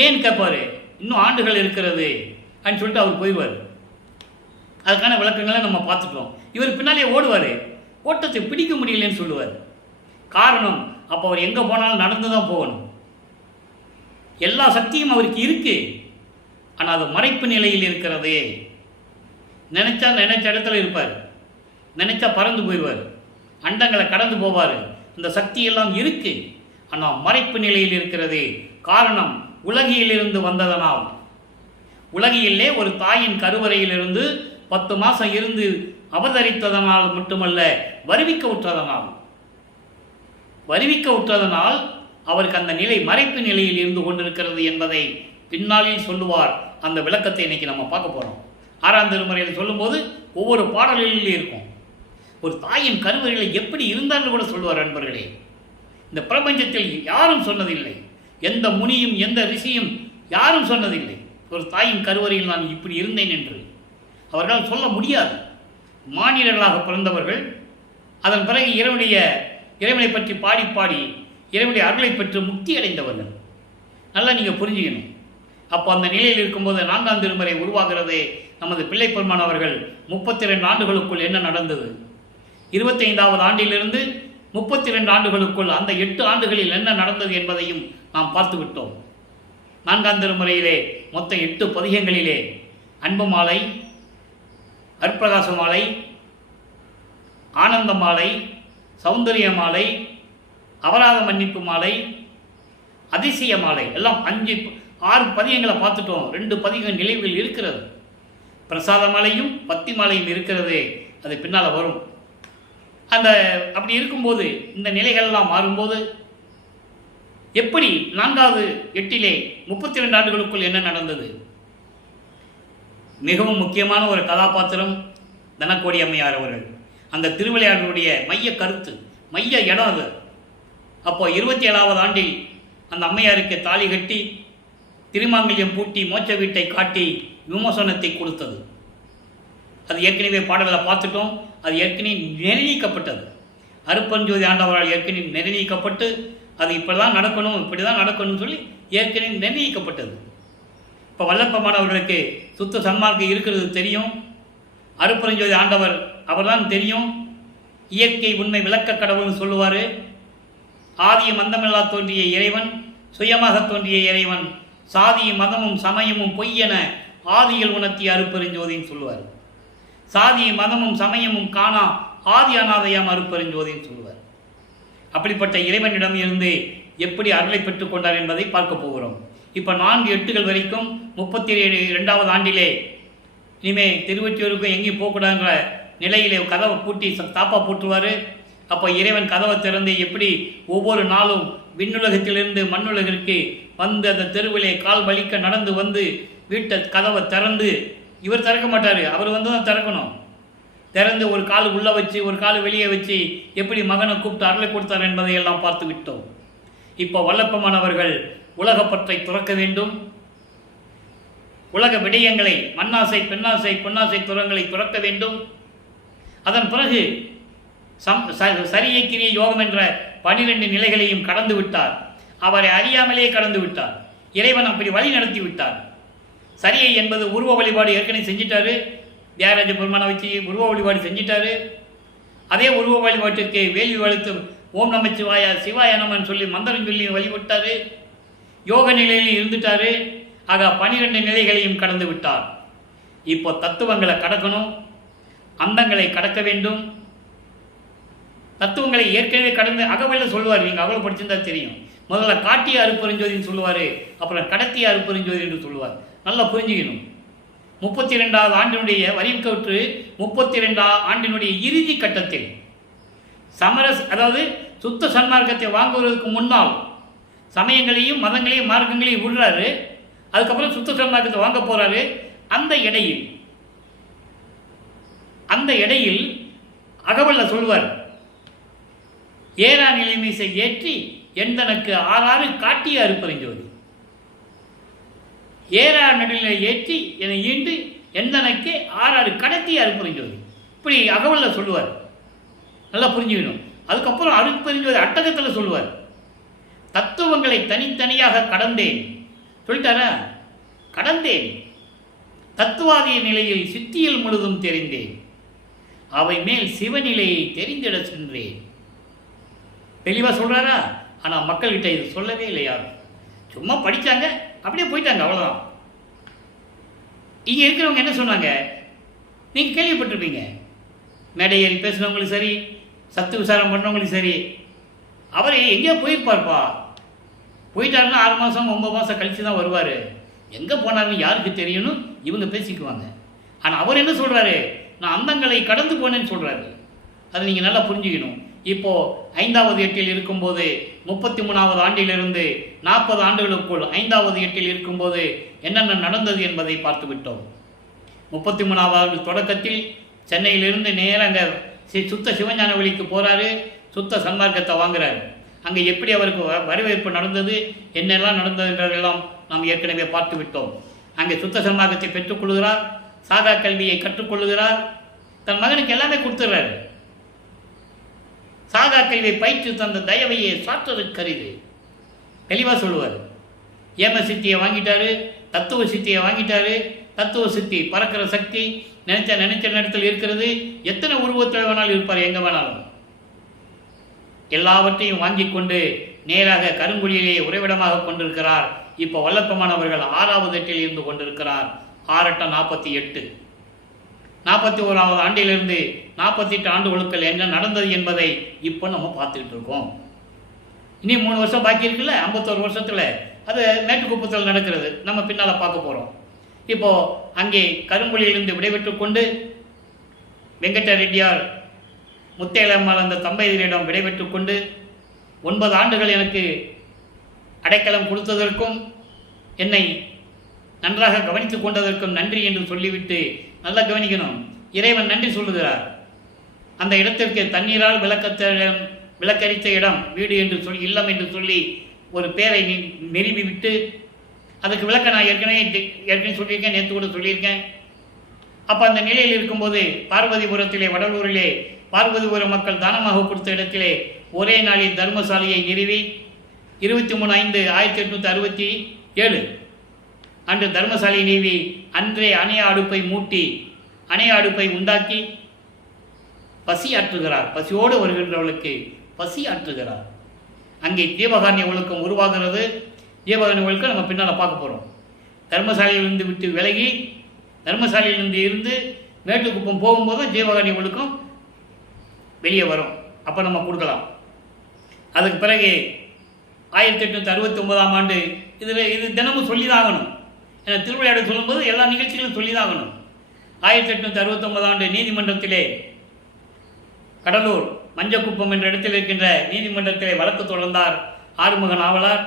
ஏன்னு கேட்பார், இன்னும் ஆண்டுகள் இருக்கிறது அப்படின்னு சொல்லிட்டு அவர் போயிடுவார். அதுக்கான விளக்கங்களை நம்ம பார்த்துட்டோம். இவர் பின்னாலே ஓடுவார், ஓட்டத்தை பிடிக்க முடியலன்னு சொல்லுவார். காரணம், அப்போ அவர் எங்கே போனாலும் நடந்து தான் போகணும். எல்லா சக்தியும் அவருக்கு இருக்குது, ஆனால் அது மறைப்பு நிலையில் இருக்கிறது. நினைச்ச இடத்துல இருப்பார், நினைச்சா பறந்து போயிடுவார், அண்டங்களை கடந்து போவார். இந்த சக்தி எல்லாம் இருக்கு, ஆனால் மறைப்பு நிலையில் இருக்கிறது. காரணம், உலகிலிருந்து வந்ததனால். உலகிலே ஒரு தாயின் கருவறையிலிருந்து 10 மாதம் இருந்து அவதரித்ததனால் மட்டுமல்ல, வருவிக்க உற்றதனால் அவருக்கு அந்த நிலை மறைப்பு நிலையில் இருந்து கொண்டிருக்கிறது என்பதை பின்னாளில் சொல்லுவார். அந்த விளக்கத்தை இன்னைக்கு நம்ம பார்க்க போகிறோம். 6ஆம் திருமுறையில் சொல்லும்போது ஒவ்வொரு பாடலிலும் இருக்கும். ஒரு தாயின் கருவறையில் எப்படி இருந்தார்னு கூட சொல்லுவார். அன்பர்களே, இந்த பிரபஞ்சத்தில் யாரும் சொன்னதில்லை, எந்த முனியும் எந்த ரிஷியும் யாரும் சொன்னதில்லை ஒரு தாயின் கருவறையில் நான் இப்படி இருந்தேன் என்று. அவர்களால் சொல்ல முடியாது. மானிடர்களாக பிறந்தவர்கள், அதன் பிறகு இறைவனை பற்றி பாடி பாடி இறைவனுடைய அருளை பெற்று முக்தி அடைந்தவர்கள். நல்லா நீங்கள் புரிஞ்சுக்கணும். அப்போ அந்த நிலையில் இருக்கும்போது 4ஆம் திருமுறை உருவாகிறது. நமது பிள்ளை பெருமான் அவர்கள் 32 ஆண்டுகளுக்குள் என்ன நடந்தது, 25வது ஆண்டிலிருந்து 32 ஆண்டுகளுக்குள் அந்த 8 ஆண்டுகளில் என்ன நடந்தது என்பதையும் நாம் பார்த்து விட்டோம். 4ஆம் திருமுறையிலே மொத்தம் 8 பதிகங்களிலே அன்பு மாலை, அற்பகாச மாலை, ஆனந்த மாலை, சௌந்தரிய மாலை, அபராத மன்னிப்பு மாலை, அதிசய மாலை, எல்லாம் 6 பதிகங்களை பார்த்துட்டோம். 2 பதிக நிலைவுகள் இருக்கிறது. பிரசாத மாலையும் பத்தி மாலையும் இருக்கிறது, அது பின்னால் வரும். அப்படி இருக்கும்போது இந்த நிலைகள்லாம் மாறும்போது எப்படி 4வது எட்டிலே 32 ஆண்டுகளுக்குள் என்ன நடந்தது? மிகவும் முக்கியமான ஒரு கதாபாத்திரம் தனக்கோடி அம்மையார் அவர்கள். அந்த திருவிளையாடலுடைய மைய கருத்து, மைய இடம் அது. அப்போ 27வது ஆண்டில் அந்த அம்மையாருக்கு தாலி கட்டி திருமாங்கல்யம் பூட்டி மோட்ச வீட்டை காட்டி விமோசனத்தை கொடுத்தது. அது ஏற்கனவே பாடல்களை பார்த்துட்டோம். அது ஏற்கனவே நிர்ணயிக்கப்பட்டது. அருப்பஞ்சோதி ஆண்டவரால் ஏற்கனவே நிர்ணயிக்கப்பட்டு அது இப்படி தான் நடக்கணும், இப்படி தான் நடக்கணும்னு சொல்லி ஏற்கனவே நிர்ணயிக்கப்பட்டது. இப்போ வல்லப்பமானவர்களுக்கு சுத்த சன்மார்க்கம் இருக்கிறது தெரியும். அருப்பரஞ்சோதி ஆண்டவர் அவர்தான் தெரியும். இயற்கை உண்மை விளக்க கடவுள்னு சொல்லுவார். ஆதியும் மந்தமில்லா தோன்றிய இறைவன், சுயமாக தோன்றிய இறைவன், சாதியும் மதமும் சமயமும் பொய்யென ஆதியில் உணர்த்திய அருப்பெருஞ்சோதின்னு சொல்லுவார். சாதியும் மதமும் சமயமும் காணா ஆதி அநாதையாம் அருப்பெருஞ்சோதின்னு சொல்லுவார். அப்படிப்பட்ட இறைவனிடம் இருந்து எப்படி அருளை பெற்றுக் கொண்டார் என்பதை பார்க்க போகிறோம். இப்போ 4 எட்டுகள் வரைக்கும் 32வது ஆண்டிலே இனிமே திருவொற்றியூருக்கும் எங்கேயும் போகக்கூடாதுங்கிற நிலையிலே கதவை பூட்டி தாப்பா போட்டுருவார். அப்போ இறைவன் கதவை திறந்து எப்படி ஒவ்வொரு நாளும் விண்ணுலகத்திலிருந்து மண்ணுலகிற்கு வந்து அந்த தெருவிலே கால் வலிக்க நடந்து வந்து வீட்டை கதவை திறந்து, இவர் திறக்க மாட்டார், அவர் வந்து தான் திறக்கணும், திறந்து ஒரு கால் உள்ளே வச்சு ஒரு கால் வெளியே வச்சு எப்படி மகனை கூப்பிட்டு அருளை கொடுத்தார் என்பதை எல்லாம் பார்த்து விட்டோம். இப்போ வல்லப்பமான் அவர்கள் உலகப்பற்றை துறக்க வேண்டும், உலக விடயங்களை, மண்ணாசை பெண்ணாசை பொன்னாசை துறங்களை துறக்க வேண்டும். அதன் பிறகு சரியை கிரிய யோகம் என்ற 12 நிலைகளையும் கடந்து விட்டார். அவரை அறியாமலே கடந்து விட்டார். இறைவன் அப்படி வழி நடத்தி விட்டார். சரியை என்பது உருவ வழிபாடு ஏற்கனவே செஞ்சிட்டாரு. தியாகராஜ பெருமானை வச்சு உருவ வழிபாடு செஞ்சிட்டாரு. அதே உருவ வழிபாட்டுக்கு வேள்வி வளர்த்து ஓம் நமச்சிவாயா சிவாய நமன்னு சொல்லி மந்திரம் சொல்லி வழிபட்டார். யோக நிலையில் இருந்துட்டார். ஆக 12 நிலைகளையும் கடந்து விட்டார். இப்போ தத்துவங்களை கடக்கணும், அந்தங்களை கடக்க வேண்டும். தத்துவங்களை ஏற்கனவே கடந்து அகவல்ல சொல்லுவார், நீங்கள் அகவல் படிச்சிருந்தா தெரியும். முதல்ல காட்டிய அருப்பெருஞ்சோதின்னு சொல்லுவார், அப்புறம் கடத்திய அருப்பெருஞ்சோதி என்று சொல்லுவார். நல்லா புரிஞ்சுக்கணும். 32வது ஆண்டினுடைய வரிவுக்கற்று 32 ஆண்டினுடைய இறுதி கட்டத்தில் அதாவது சுத்த சன்மார்க்கத்தை வாங்குவதற்கு முன்னால் சமயங்களையும் மதங்களையும் மார்க்கங்களையும் விடுறாரு. அதுக்கப்புறம் சுத்த சன்மார்க்கத்தை வாங்க போறாரு. அந்த இடையில் அகவல்ல சொல்வார், ஏறா நிலைமீசை ஏற்றி எந்தனக்கு 6 காட்டிய அருப்பெருஞ்சோதி, ஏறா நடுநிலை ஏற்றி என ஈண்டு எந்தனக்கு 6 கடத்திய அருப்பெருஞ்சோதி. இப்படி அகவல்ல சொல்லுவார். நல்லா புரிஞ்சுக்கணும். அதுக்கப்புறம் அருப்பெருஞ்சோதி அட்டகத்தில் சொல்லுவார், தத்துவங்களை தனித்தனியாக கடந்தேன் சொல்லிட்டாரா, கடந்தேன், தத்துவாதிய நிலையில் சித்தியில் முழுதும் தெரிந்தேன், அவை மேல் சிவநிலையை தெரிந்திட சென்றேன். தெளிவாக சொல்கிறாரா? ஆனால் மக்கள்கிட்ட இது சொல்லவே இல்லை. யாரும் சும்மா படித்தாங்க, அப்படியே போயிட்டாங்க, அவ்வளோதான். இங்கே இருக்கிறவங்க என்ன சொன்னாங்க, நீங்கள் கேள்விப்பட்டிருப்பீங்க. மேடை ஏறி பேசுனவங்களும் சரி, சத்து விசாரம் பண்ணவங்களும் சரி, அவர் எங்கேயோ போயிருப்பார்ப்பா, போயிட்டாருன்னா 6 மாதம் 9 மாதம் கழித்து தான் வருவார், எங்கே போனாருன்னு யாருக்கு தெரியணும், இவங்க பேசிக்குவாங்க. ஆனால் அவர் என்ன சொல்கிறாரு, நான் அந்தங்களை கடந்து போனேன்னு சொல்கிறாரு. அதை நீங்கள் நல்லா புரிஞ்சுக்கணும். இப்போது 5வது எட்டில் இருக்கும்போது 33வது ஆண்டிலிருந்து 40 ஆண்டுகளுக்குள் 5வது எட்டில் இருக்கும்போது என்னென்ன நடந்தது என்பதை பார்த்து விட்டோம். 33வது ஆண்டு தொடக்கத்தில் சென்னையிலிருந்து நேராக அங்கே சுத்த சிவஞான வழிக்கு போகிறாரு, சுத்த சன்மார்க்கத்தை வாங்குறாரு. அங்கே எப்படி அவருக்கு வரவேற்பு நடந்தது, என்னெல்லாம் நடந்தது என்றதெல்லாம் நாம் ஏற்கனவே பார்த்து விட்டோம். அங்கே சுத்த சன்மார்க்கத்தை பெற்றுக்கொள்கிறார், சாகா கல்வியை கற்றுக்கொள்ளுகிறார், தன் மகனுக்கு எல்லாமே கொடுத்துடுறாரு. சாகா கல்வியை பயிற்று தந்த தயவையை சாற்றுவதற்கு கருது தெளிவாக சொல்லுவார். ஏம சித்தியை வாங்கிட்டாரு, தத்துவ சித்தியை வாங்கிட்டாரு. தத்துவ சித்தி பறக்கிற சக்தி, நினைச்ச நேரத்தில் இருக்கிறது. எத்தனை உருவத்தில் வேணாலும் இருப்பார், எங்கே வேணாலும். எல்லாவற்றையும் வாங்கி கொண்டு நேராக கருங்குழியிலே உறைவிடமாக கொண்டிருக்கிறார். இப்போ வல்லப்பமானவர்கள் 6வது எட்டில் இருந்து கொண்டிருக்கிறார். 6 48 41வது ஆண்டிலிருந்து 48 ஆண்டுகளுக்குள் என்ன நடந்தது என்பதை இப்போ நம்ம பார்த்துக்கிட்டு இருக்கோம். இனி 3 வருஷம் பாக்கி இருக்குல்ல, 51 வருஷத்தில் அது மேட்டுக்குப்பத்தில் நடக்கிறது, நம்ம பின்னால் பார்க்க போகிறோம். இப்போது அங்கே கருங்குழியிலிருந்து விடைபெற்று கொண்டு வெங்கட்ட ரெட்டியார் முத்தையலம்மாள் அந்த தம்பதியரிடம் விடைபெற்று கொண்டு 9 ஆண்டுகள் எனக்கு அடைக்கலம் கொடுத்ததற்கும் என்னை நன்றாக கவனித்து கொண்டதற்கும் நன்றி என்று சொல்லிவிட்டு, நல்லா கவனிக்கணும், இறைவன் நன்றி சொல்லுகிறார். அந்த இடத்திற்கு தண்ணீரால் விளக்கரித்த இடம் வீடு என்று சொல்லி, இல்லம் என்று சொல்லி ஒரு பேரை நிறுவி விட்டு, அதுக்கு விளக்க நான் ஏற்கனவே சொல்லியிருக்கேன், நேற்று கூட சொல்லியிருக்கேன். அப்போ அந்த நிலையில் இருக்கும்போது பார்வதிபுரத்திலே, வடலூரிலே பார்வதிபுர மக்கள் தானமாக கொடுத்த இடத்திலே ஒரே நாளில் தர்மசாலையை நிறுவி 23/5/1867 அன்று தர்மசாலையை நிறுவி அன்றே அணைய அடுப்பை மூட்டி அணைய அடுப்பை உண்டாக்கி பசி ஆற்றுகிறார். பசியோடு வருகின்றவர்களுக்கு பசி ஆற்றுகிறார். அங்கே ஜீவகாரண்ய ஒழுக்கம் உருவாகிறது. ஜீவகாரண்ய ஒழுக்கம் நம்ம பின்னால் பார்க்க போகிறோம். தர்மசாலையிலிருந்து விட்டு விலகி தர்மசாலையிலிருந்து இருந்து மேட்டுக்குப்பம் போகும்போது ஜீவகாரண்ய ஒழுக்கம் வெளியே வரும். அப்போ நம்ம கொடுக்கலாம். அதுக்கு பிறகு 1869ஆம் ஆண்டு இது தினமும் சொல்லி தான் ஆகணும். ஏன்னா திருவிளையாட சொல்லும்போது எல்லா நிகழ்ச்சிகளும் சொல்லி தான் ஆகணும். 1869 ஆண்டு நீதிமன்றத்திலே, கடலூர் மஞ்சக்குப்பம் என்ற இடத்தில் இருக்கின்ற நீதிமன்றத்திலே வழக்கு தொடர்ந்தார் ஆறுமுக நாவலார்.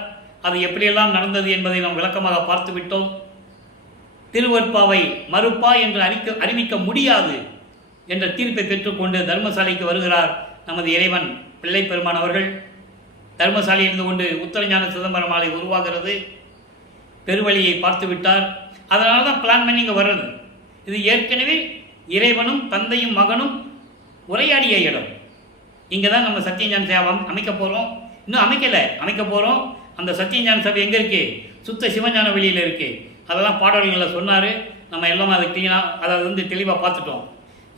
அது எப்படியெல்லாம் நடந்தது என்பதை நாம் விளக்கமாக பார்த்து விட்டோம். திருவற்பாவை மறுப்பா என்று அறிவிக்க முடியாது என்ற தீர்ப்பை பெற்றுக்கொண்டு தர்மசாலைக்கு வருகிறார் நமது இறைவன் பிள்ளை பெருமான் அவர்கள். தர்மசாலையில் இருந்து கொண்டு உத்தரஞான சிதம்பரம் ஆலை உருவாகிறது. பெருவழியை பார்த்து விட்டார். அதனால தான் பிளான் பண்ணி இங்கே வர்றது. இது ஏற்கனவே இறைவனும் தந்தையும் மகனும் உரையாடிய இடம். இங்கே தான் நம்ம சத்தியஞான சபை அமைக்க போகிறோம். இன்னும் அமைக்க போகிறோம். அந்த சத்தியஞான சபை எங்கே இருக்குது? சுத்த சிவஞான வெளியில் இருக்குது. அதெல்லாம் பாடல்களில் சொன்னார். நம்ம எல்லாம் அதை கிளீனாக அதை தெளிவாக பார்த்துட்டோம்.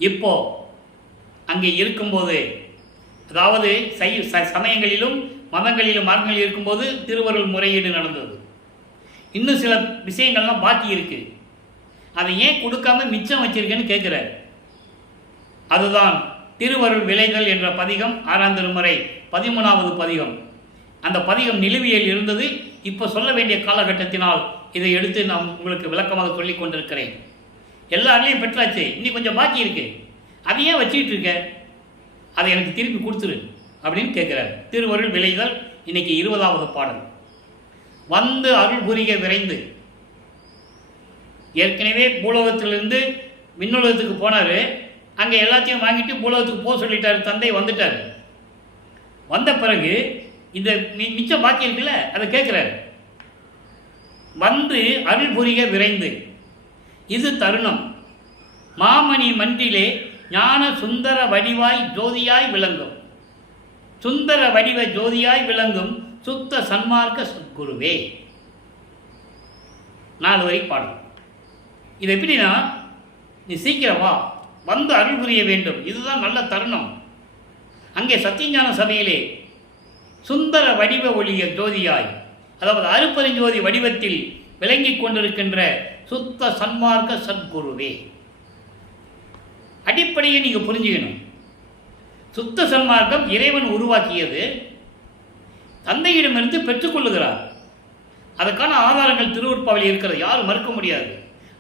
இப்போது அங்கே இருக்கும்போது, அதாவது சமயங்களிலும் மதங்களிலும் மார்க்கங்களில் இருக்கும்போது திருவருள் முறையீடு நடந்தது. இன்னும் சில விஷயங்கள்லாம் பாக்கி இருக்குது. அதை ஏன் கொடுக்காம மிச்சம் வச்சிருக்கேன்னு கேட்குறார். அதுதான் திருவருள் விளைதல் என்ற பதிகம், 6ஆம் திருமுறை 13வது பதிகம். அந்த பதிகம் நிலுவையில் இருந்தது. இப்போ சொல்ல வேண்டிய காலகட்டத்தினால் இதை எடுத்து நான் உங்களுக்கு விளக்கமாக சொல்லி கொண்டிருக்கிறேன். எல்லாரையும் பெற்றாச்சு, இன்னும் கொஞ்சம் பாக்கி இருக்கு. அதை ஏன் வச்சுக்கிட்டு இருக்க? அதை எனக்கு திருப்பி கொடுத்துரு அப்படின்னு கேட்குறாரு. திருவருள் விளைதல் இன்னைக்கு 20வது பாடல். வந்து அருள் புரிக விரைந்து. ஏற்கனவே பூலோகத்திலிருந்து விண்ணுலகத்துக்கு போனார். அங்கே எல்லாத்தையும் வாங்கிட்டு பூலோகத்துக்கு போக சொல்லிட்டார். தந்தை வந்துட்டார். வந்த பிறகு இந்த மிச்சம் பாக்கி இருக்குல்ல, அதை கேட்குறாரு. வந்து அருள் புரிக விரைந்து. இது தருணம். மாமணி மன்றிலே ஞான சுந்தர வடிவாய் ஜோதியாய் விளங்கும். சுந்தர வடிவ ஜோதியாய் விளங்கும் சுத்த சன்மார்க்க சத்குருவே. 4 வரை பாடும். இது எப்படின்னா, நீ சீக்கிரம் வா, வந்து அருள் புரிய வேண்டும். இதுதான் நல்ல தருணம். அங்கே சத்தியஞான சபையிலே சுந்தர வடிவ ஒளிய ஜோதியாய், அதாவது அருப்பெருஞ்சோதி வடிவத்தில் விளங்கிக் கொண்டிருக்கின்ற சுத்த சன்மார்க்க சத்குருவே. அடிப்படையை நீங்கள் புரிஞ்சுக்கணும். சுத்த சன்மார்க்கம் இறைவன் உருவாக்கியது, தந்தையிடமிருந்து பெற்றுக்கொள்ளுகிறார். அதற்கான ஆதாரங்கள் திருவற்பாவில் இருக்கிறது, யாரும் மறுக்க முடியாது.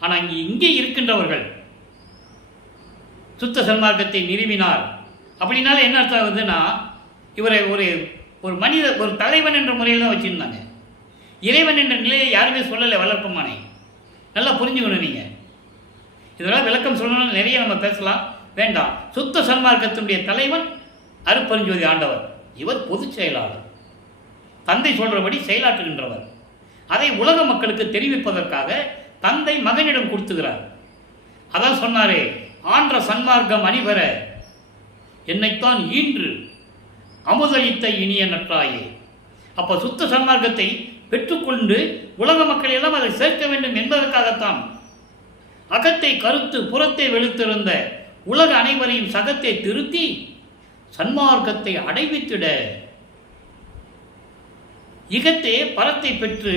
ஆனால் இங்கே இருக்கின்றவர்கள் சுத்த சன்மார்க்கத்தை நிறுவினார் அப்படின்னால என்ன அர்த்தம் ஆகுதுன்னா, இவரை ஒரு மனிதர், ஒரு தலைவன் என்ற முறையில் தான் வச்சுருந்தாங்க. இறைவன் என்ற நிலையை யாருமே சொல்லலை வளர்ப்பமானே. நல்லா புரிஞ்சுக்கணும். நீங்கள் இதெல்லாம் விளக்கம் சொல்லணும்னு நிறைய நம்ம பேசலாம், வேண்டாம். சுத்த சன்மார்க்கத்தினுடைய தலைவன் அருப்பெருஞ்சோதி ஆண்டவர். இவர் பொதுச் செயலாளர், தந்தை சொல்கிறபடி செயலாற்றுகின்றவர். அதை உலக மக்களுக்கு தெரிவிப்பதற்காக தந்தை மகனிடம் கொடுத்துகிறார். அதான் சொன்னாரே, ஆன்ற சன்மார்க்கம் அணிபெற என்னைத்தான் ஈன்று அமுதளித்த இனிய நற்றாயே. அப்போ சுத்த சன்மார்க்கத்தை பெற்றுக்கொண்டு உலக மக்கள் எல்லாம் அதை சேர்க்க வேண்டும் என்பதற்காகத்தான் அகத்தை கருத்து புறத்தை வெளுத்திருந்த உலக அனைவரையும் சகத்தை திருத்தி சன்மார்க்கத்தை அடைவித்திட இகத்தே பரத்தை பெற்று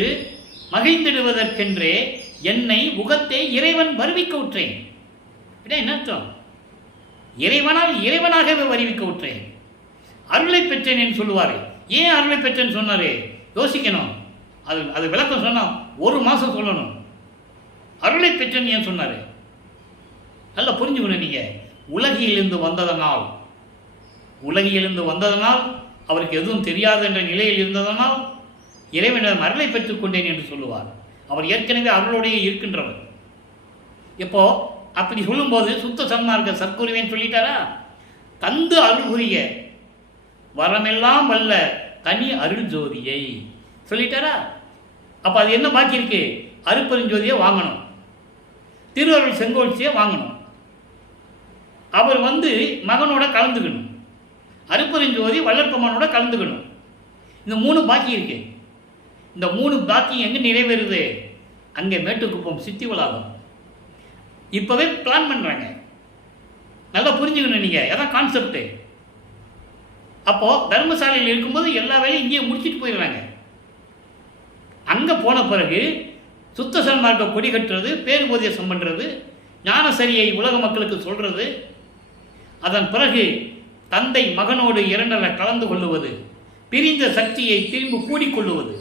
மகிழ்ந்திடுவதற்கென்றே என்னை உகத்தே இறைவன் வருவிக்க விட்டேன். என்ன அர்த்தம்? இறைவனால் இறைவனாகவே வருவிக்க விட்டேன். அருளை பெற்றேன் சொல்லுவார். ஏன் அருளை பெற்றேன்னு சொன்னாரு? யோசிக்கணும். அது விளக்கம் சொன்னா 1 மாதம் சொல்லணும். அருளை பெற்றேன்னு ஏன் சொன்னார்? நல்லா புரிஞ்சுக்கணும். நீங்கள் உலகிலிருந்து வந்ததனால் அவருக்கு எதுவும் தெரியாது என்ற நிலையில் இருந்ததனால் இறைவனிடம் அருளை பெற்றுக்கொண்டேன் என்று சொல்லுவார். அவர் ஏற்கனவே அருளோடையே இருக்கின்றவர். இப்போ அப்படி சொல்லும்போது சுத்த சன்மார்க்க சத்குருவேன்னு சொல்லிட்டாரா? தந்து அருள் புரிய வரமெல்லாம் வல்ல தனி அருள் ஜோதியை சொல்லிட்டாரா? அப்போ அது என்ன பாக்கி இருக்கு? அருப்பெருஞ்சோதியை வாங்கணும், திருவருள் செங்கோட்சியை வாங்கணும். அவர் மகனோட கலந்துக்கணும், அருப்பெருஞ்சோதி வளர்ப்பமனோட கலந்துக்கணும். இந்த 3 பாக்கி இருக்கு. இந்த 3 பாக்கி எங்கே நிறைவேறுது? அங்கே மேட்டுக்குப்பம் சித்தி வளாகம். இப்போவே பிளான் பண்ணுறாங்க. நல்லா புரிஞ்சுக்கணும் நீங்கள், அதான் கான்செப்டு. அப்போது தர்மசாலையில் இருக்கும்போது எல்லா வேலையும் இங்கேயே முடிச்சுட்டு போயிடுறாங்க. அங்கே போன பிறகு சுத்த சன்மார்க்க கொடி கட்டுறது, பேருபோதியசம் பண்ணுறது, ஞானசரியை உலக மக்களுக்கு சொல்கிறது, அதன் பிறகு தந்தை மகனோடு 2 கலந்து கொள்ளுவது, பிரிந்த சக்தியை திரும்பி கூடிக்கொள்ளுவது.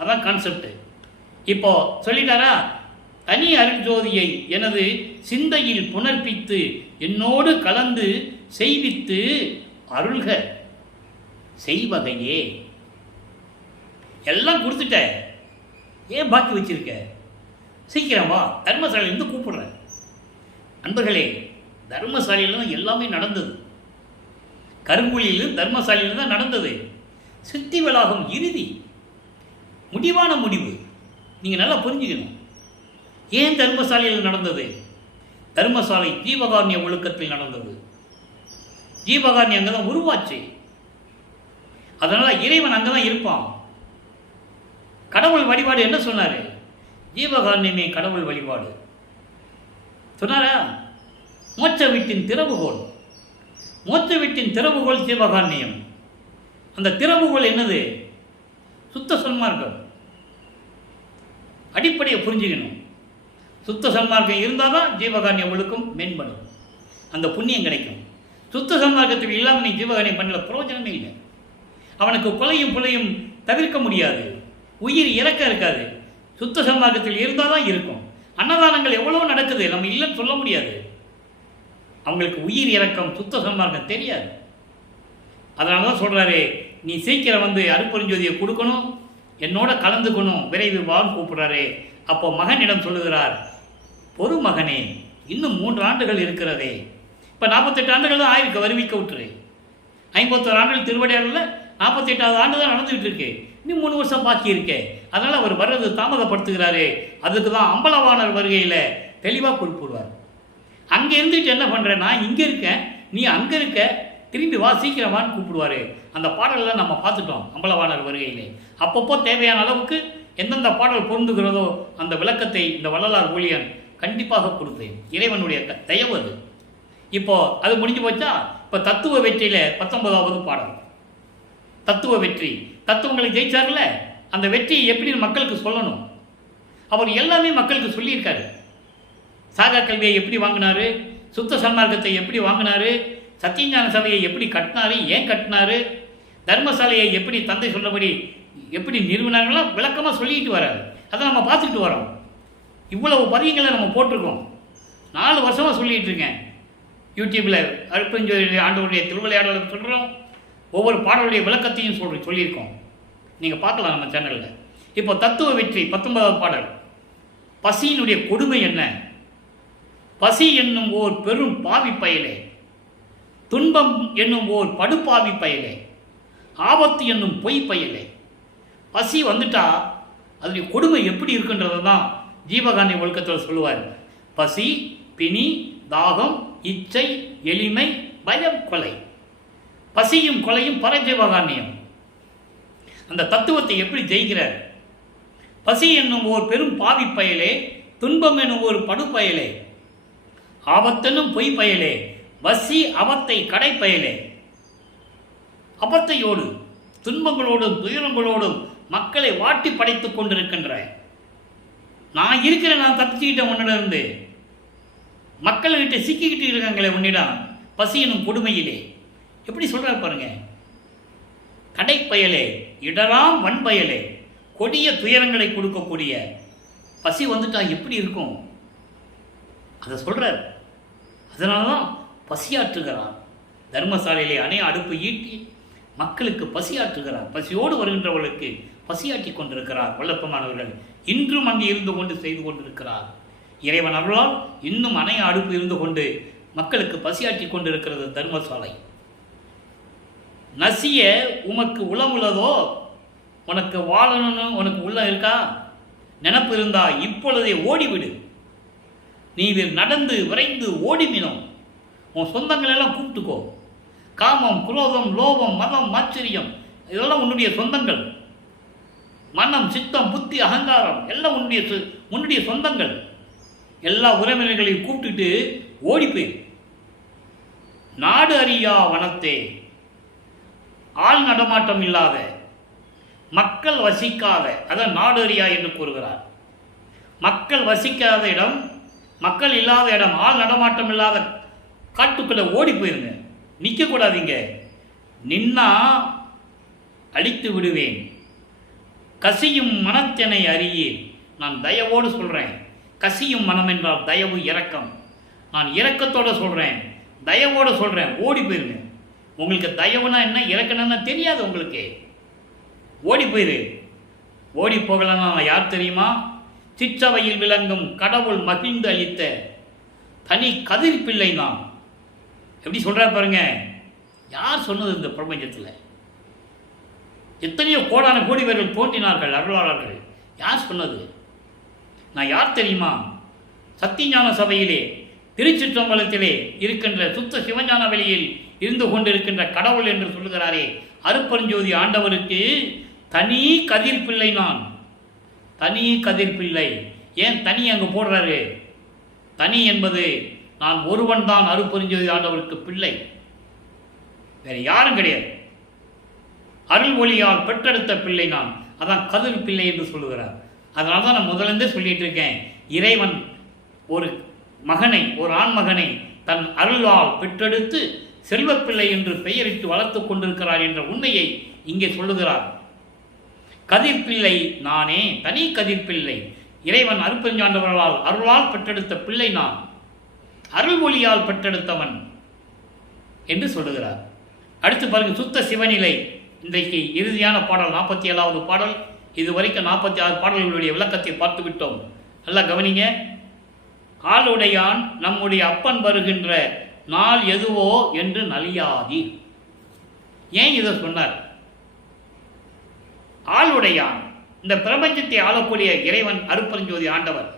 அதான் கான்செப்ட். இப்போ சொல்லிட்டாரா? தனி அருட்ஜோதியை எனது சிந்தையில் புனர்ப்பித்து என்னோடு கலந்து செய்வித்து அருள்க செய்வகையே. எல்லாம் கொடுத்துட்ட, ஏன் பாக்கி வச்சிருக்க? சீக்கிரம் வா, தர்மசாலையிலேருந்து கூப்பிடுறேன். நண்பர்களே, தர்மசாலையில் தான் எல்லாமே நடந்தது. கருங்குழியிலும் தர்மசாலையில் தான் நடந்தது. சித்தி வளாகம் இறுதி முடிவான முடிவு. நீங்கள் நல்லா புரிஞ்சுக்கணும். ஏன் தர்மசாலையில் நடந்தது? தர்மசாலை ஜீவகாருண்ய ஒழுக்கத்தில் நடந்தது. ஜீவகாருண்யம் அங்கே தான் உருவாச்சு. அதனால் இறைவன் அங்கே தான் இருப்பான். கடவுள் வழிபாடு என்ன சொன்னார்? ஜீவகாருண்யமே கடவுள் வழிபாடு சொன்னாரா? மோட்ச வீட்டின் திறவுகோல், மோட்ச வீட்டின் திறவுகோல் ஜீவகாருண்யம். அந்த திறவுகோல் என்னது? சுத்த சன்மார்க்கம். அடிப்படையை புரிஞ்சுக்கணும். சுத்த சன்மார்க்கம் இருந்தால் தான் ஜீவகாருண்ய ஒழுக்கம் மேம்படும், அந்த புண்ணியம் கிடைக்கும். சுத்த சன்மார்க்கத்தில் இல்லாமல் நீ ஜீவகாருண்யம் பண்ணல, பிரயோஜனமே இல்லை. அவனுக்கு கொலையும் புலையும் தவிர்க்க முடியாது, உயிர் இறக்க இருக்காது. சுத்த சன்மார்க்கத்தில் இருந்தால் தான் இருக்கும். அன்னதானங்கள் எவ்வளோ நடக்குது, நம்ம இல்லைன்னு சொல்ல முடியாது. அவங்களுக்கு உயிர் இறக்கம் சுத்த சன்மார்க்கம் தெரியாது. அதனால தான் சொல்கிறாரு, நீ சீக்கிரம் வந்து அருட்பெருஞ்சோதியை கொடுக்கணும், என்னோட கலந்துக்கணும், விரைவு வான்னு கூப்பிட்றாரு. அப்போ மகனிடம் சொல்லுகிறார், பொறு மகனே, இன்னும் 3 ஆண்டுகள் இருக்கிறதே. இப்போ 48 ஆண்டுகள் தான் ஆயிருக்கு, வருவிக்க விட்டுரு. 51 ஆண்டுகள் திருவடியாரில் 48வது ஆண்டு தான் நடந்துகிட்டு இருக்கு. இன்னும் 3 வருஷம் பாக்கி இருக்கே. அதனால் அவர் வர்றது தாமதப்படுத்துகிறாரு. அதுக்கு தான் அம்பலவாணர் வருகையில் தெளிவாக குறிப்பிடுவார். அங்கே இருந்துட்டு என்ன பண்ணுற, நான் இங்கே இருக்கேன், நீ அங்கே இருக்க, திரும்பி வா, சீக்கிரம் வான்னு கூப்பிடுவார். அந்த பாடலெல்லாம் நம்ம பார்த்துட்டோம் அம்பலவாணர் வருகையிலே. அப்பப்போ தேவையான அளவுக்கு எந்தெந்த பாடல் பொருந்துகிறதோ அந்த விளக்கத்தை இந்த வள்ளலார் ஊழியன் கண்டிப்பாக கொடுத்தேன். இறைவனுடைய தயவு அது. இப்போது அது முடிஞ்சு போச்சா? இப்போ தத்துவ வெற்றியில் 19வது பாடல் தத்துவ வெற்றி. தத்துவங்களை ஜெயிச்சார்ல, அந்த வெற்றியை எப்படி மக்களுக்கு சொல்லணும், அவர் எல்லாமே மக்களுக்கு சொல்லியிருக்காரு. சாகா கல்வியை எப்படி வாங்கினாரு, சுத்த சன்மார்க்கத்தை எப்படி வாங்கினாரு, சத்தியஞான சபையை எப்படி கட்டினாரு, ஏன் கட்டினாரு, தர்மசாலையை எப்படி தந்தை சொல்றபடி எப்படி நிறுவனங்கள்லாம் விளக்கமாக சொல்லிட்டு வராரு. அதை நம்ம பார்த்துக்கிட்டு வரோம். இவ்வளவு பதியங்களை நம்ம போட்டிருக்கோம். 4 வருஷமாக சொல்லிகிட்டு இருக்கேன். யூடியூப்பில் அருட்பெருஞ்சோதி ஆண்டவருடைய திருவிளையாடல் சொல்கிறோம், ஒவ்வொரு பாடலுடைய விளக்கத்தையும் சொல்லியிருக்கோம். நீங்கள் பார்க்கலாம் நம்ம சேனலில். இப்போ தத்துவ வெற்றி 19வது பாடல். பசியினுடைய கொடுமை என்ன? பசி என்னும் ஓர் பெரும் பாவி பயலே, துன்பம் என்னும் ஓர் படுபாவி பயலே, ஆபத்து என்னும் பொய் பயலே. பசி வந்துட்டா அதனுடைய கொடுமை எப்படி இருக்குன்றதை தான் ஜீவகாருண்ய ஒழுக்கத்தில் சொல்லுவார். பசி, பிணி, தாகம், இச்சை, எளிமை, பயம், கொலை. பசியும் கொலையும் பரஜீவகாருண்யம். அந்த தத்துவத்தை எப்படி ஜெயிக்கிறார்? பசி என்னும் ஓர் பெரும் பாவி பயலே, துன்பம் என்னும் ஒரு படுபயலே, ஆபத்தெனும் பொய் பயலே, வசி அவத்தை கடை பயலே. அபத்தையோடு, துன்பங்களோடும் துயரங்களோடும் மக்களை வாட்டி படைத்துக் கொண்டிருக்கின்ற, நான் இருக்கிறேன், நான் தப்பிச்சுக்கிட்டேன் உன்னிடந்து, மக்கள்கிட்ட சிக்கிக்கிட்டு இருக்காங்களே உன்னிடம், பசி எனும் கொடுமையிலே. எப்படி சொல்கிறார் பாருங்க. கடைப்பயலே, இடராம் வன்பயலே, கொடிய துயரங்களை கொடுக்கக்கூடிய. பசி வந்துட்டா எப்படி இருக்கும் அதை சொல்கிறார். அதனால தான் பசியாற்றுகிறார். தர்மசாலையிலே அணைய அடுப்பு ஈட்டி மக்களுக்கு பசியாற்றுகிறார். பசியோடு வருகின்றவர்களுக்கு பசியாற்றி கொண்டிருக்கிறார் வல்லப்பமானவர்கள். இன்றும் அங்கே இருந்து கொண்டு செய்து கொண்டிருக்கிறார். இறைவன் அருளால் இன்னும் அணைய அடுப்பு இருந்து கொண்டு மக்களுக்கு பசியாற்றி கொண்டிருக்கிறது தர்மசாலை. நசிய உமக்கு உளமுள்ளதோ, உனக்கு வாழணும்னு உனக்கு உள்ளம் இருக்கா, நினப்பு இருந்தா இப்பொழுதே ஓடிவிடு. நீ நடந்து விரைந்து ஓடிமினும் உன் சொந்தங்களெல்லாம் கூப்பிட்டுக்கோ. காமம், குரோதம், லோபம், மதம், ஆச்சரியம் இதெல்லாம் உன்னுடைய சொந்தங்கள். மனம், சித்தம், புத்தி, அகங்காரம் எல்லாம் உன்னுடைய சொந்தங்கள். எல்லா உறவினர்களையும் கூப்பிட்டுட்டு ஓடிப்போய். நாடு அறியா வனத்தே, ஆள் நடமாட்டம் இல்லாத, மக்கள் வசிக்காத, அதான் நாடு அறியா என்று கூறுகிறார். மக்கள் வசிக்காத இடம், மக்கள் இல்லாத இடம், ஆள் நடமாட்டம் இல்லாத காட்டுக்குள்ளே ஓடி போயிருங்க. நிற்கக்கூடாதீங்க. நின்னா அழித்து விடுவேன். கசியும் மனத்தினை அறியேன். நான் தயவோடு சொல்கிறேன். கசியும் மனம் என்றால் தயவு, இரக்கம். நான் இரக்கத்தோடு சொல்கிறேன், தயவோடு சொல்கிறேன். ஓடி போயிருங்க. உங்களுக்கு தயவுனா என்ன, இறக்கணும்னா தெரியாது உங்களுக்கு. ஓடி போயிரு. ஓடி போகலன்னா யார் தெரியுமா? சிற்றவையில் விளங்கும் கடவுள் மகிழ்ந்து அளித்த தனி கதிர் பிள்ளை நான். எப்படி சொல்கிறார் பாருங்க. யார் சொன்னது இந்த பிரபஞ்சத்தில்? எத்தனையோ கோடான கோடி பேர்கள் தோன்றினார்கள் அருளாளர்கள். யார் சொன்னது? நான் யார் தெரியுமா? சத்தியஞான சபையிலே திருச்சிற்றம்பலத்திலே இருக்கின்ற சுத்த சிவஞான வெளியில் இருந்து கொண்டிருக்கின்ற கடவுள் என்று சொல்லுகிறாரே அருட்பெருஞ்சோதி ஆண்டவருக்கு தனி கதிர் பிள்ளை நான். தனி கதிர் பிள்ளை. ஏன் தனி அங்கே போடுறாரு? தனி என்பது நான் ஒருவன் தான் அருட்பெருஞ்சோதி ஆண்டவருக்கு பிள்ளை, வேறு யாரும் கிடையாது. அருள் ஒளியால் பெற்றெடுத்த பிள்ளை நான். அதான் கதிர் பிள்ளை என்று சொல்லுகிறார். அதனால தான் நான் முதலிருந்தே சொல்லிட்டு இருக்கேன், இறைவன் ஒரு மகனை, ஒரு ஆண் மகனை தன் அருளால் பெற்றெடுத்து செல்வப்பிள்ளை என்று பெயரிட்டு வளர்த்து கொண்டிருக்கிறார் என்ற உண்மையை இங்கே சொல்லுகிறார். கதிர்பிள்ளை நானே, தனி கதிர்பிள்ளை. இறைவன் அருட்பெருஞ்சாண்டவர்களால் அருளால் பெற்றெடுத்த பிள்ளை நான், அருள் ஒளியால் பெற்றெடுத்தவன் என்று சொல்லுகிறார். அடுத்து பாருங்க, சுத்த சிவநிலை. இன்றைக்கு இறுதியான பாடல் 47வது பாடல். இதுவரைக்கும் 46 பாடல்களுடைய விளக்கத்தை பார்த்து விட்டோம். நல்லா கவனிங்க. ஆளுடையான் நம்முடைய அப்பன் வருகின்ற நாள் எதுவோ என்று நலியாதி. ஏன் இதை சொன்னார்? ஆளுடையான், இந்த பிரபஞ்சத்தை ஆளக்கூடிய இறைவன் அருட்பெருஞ்சோதி ஆண்டவர்.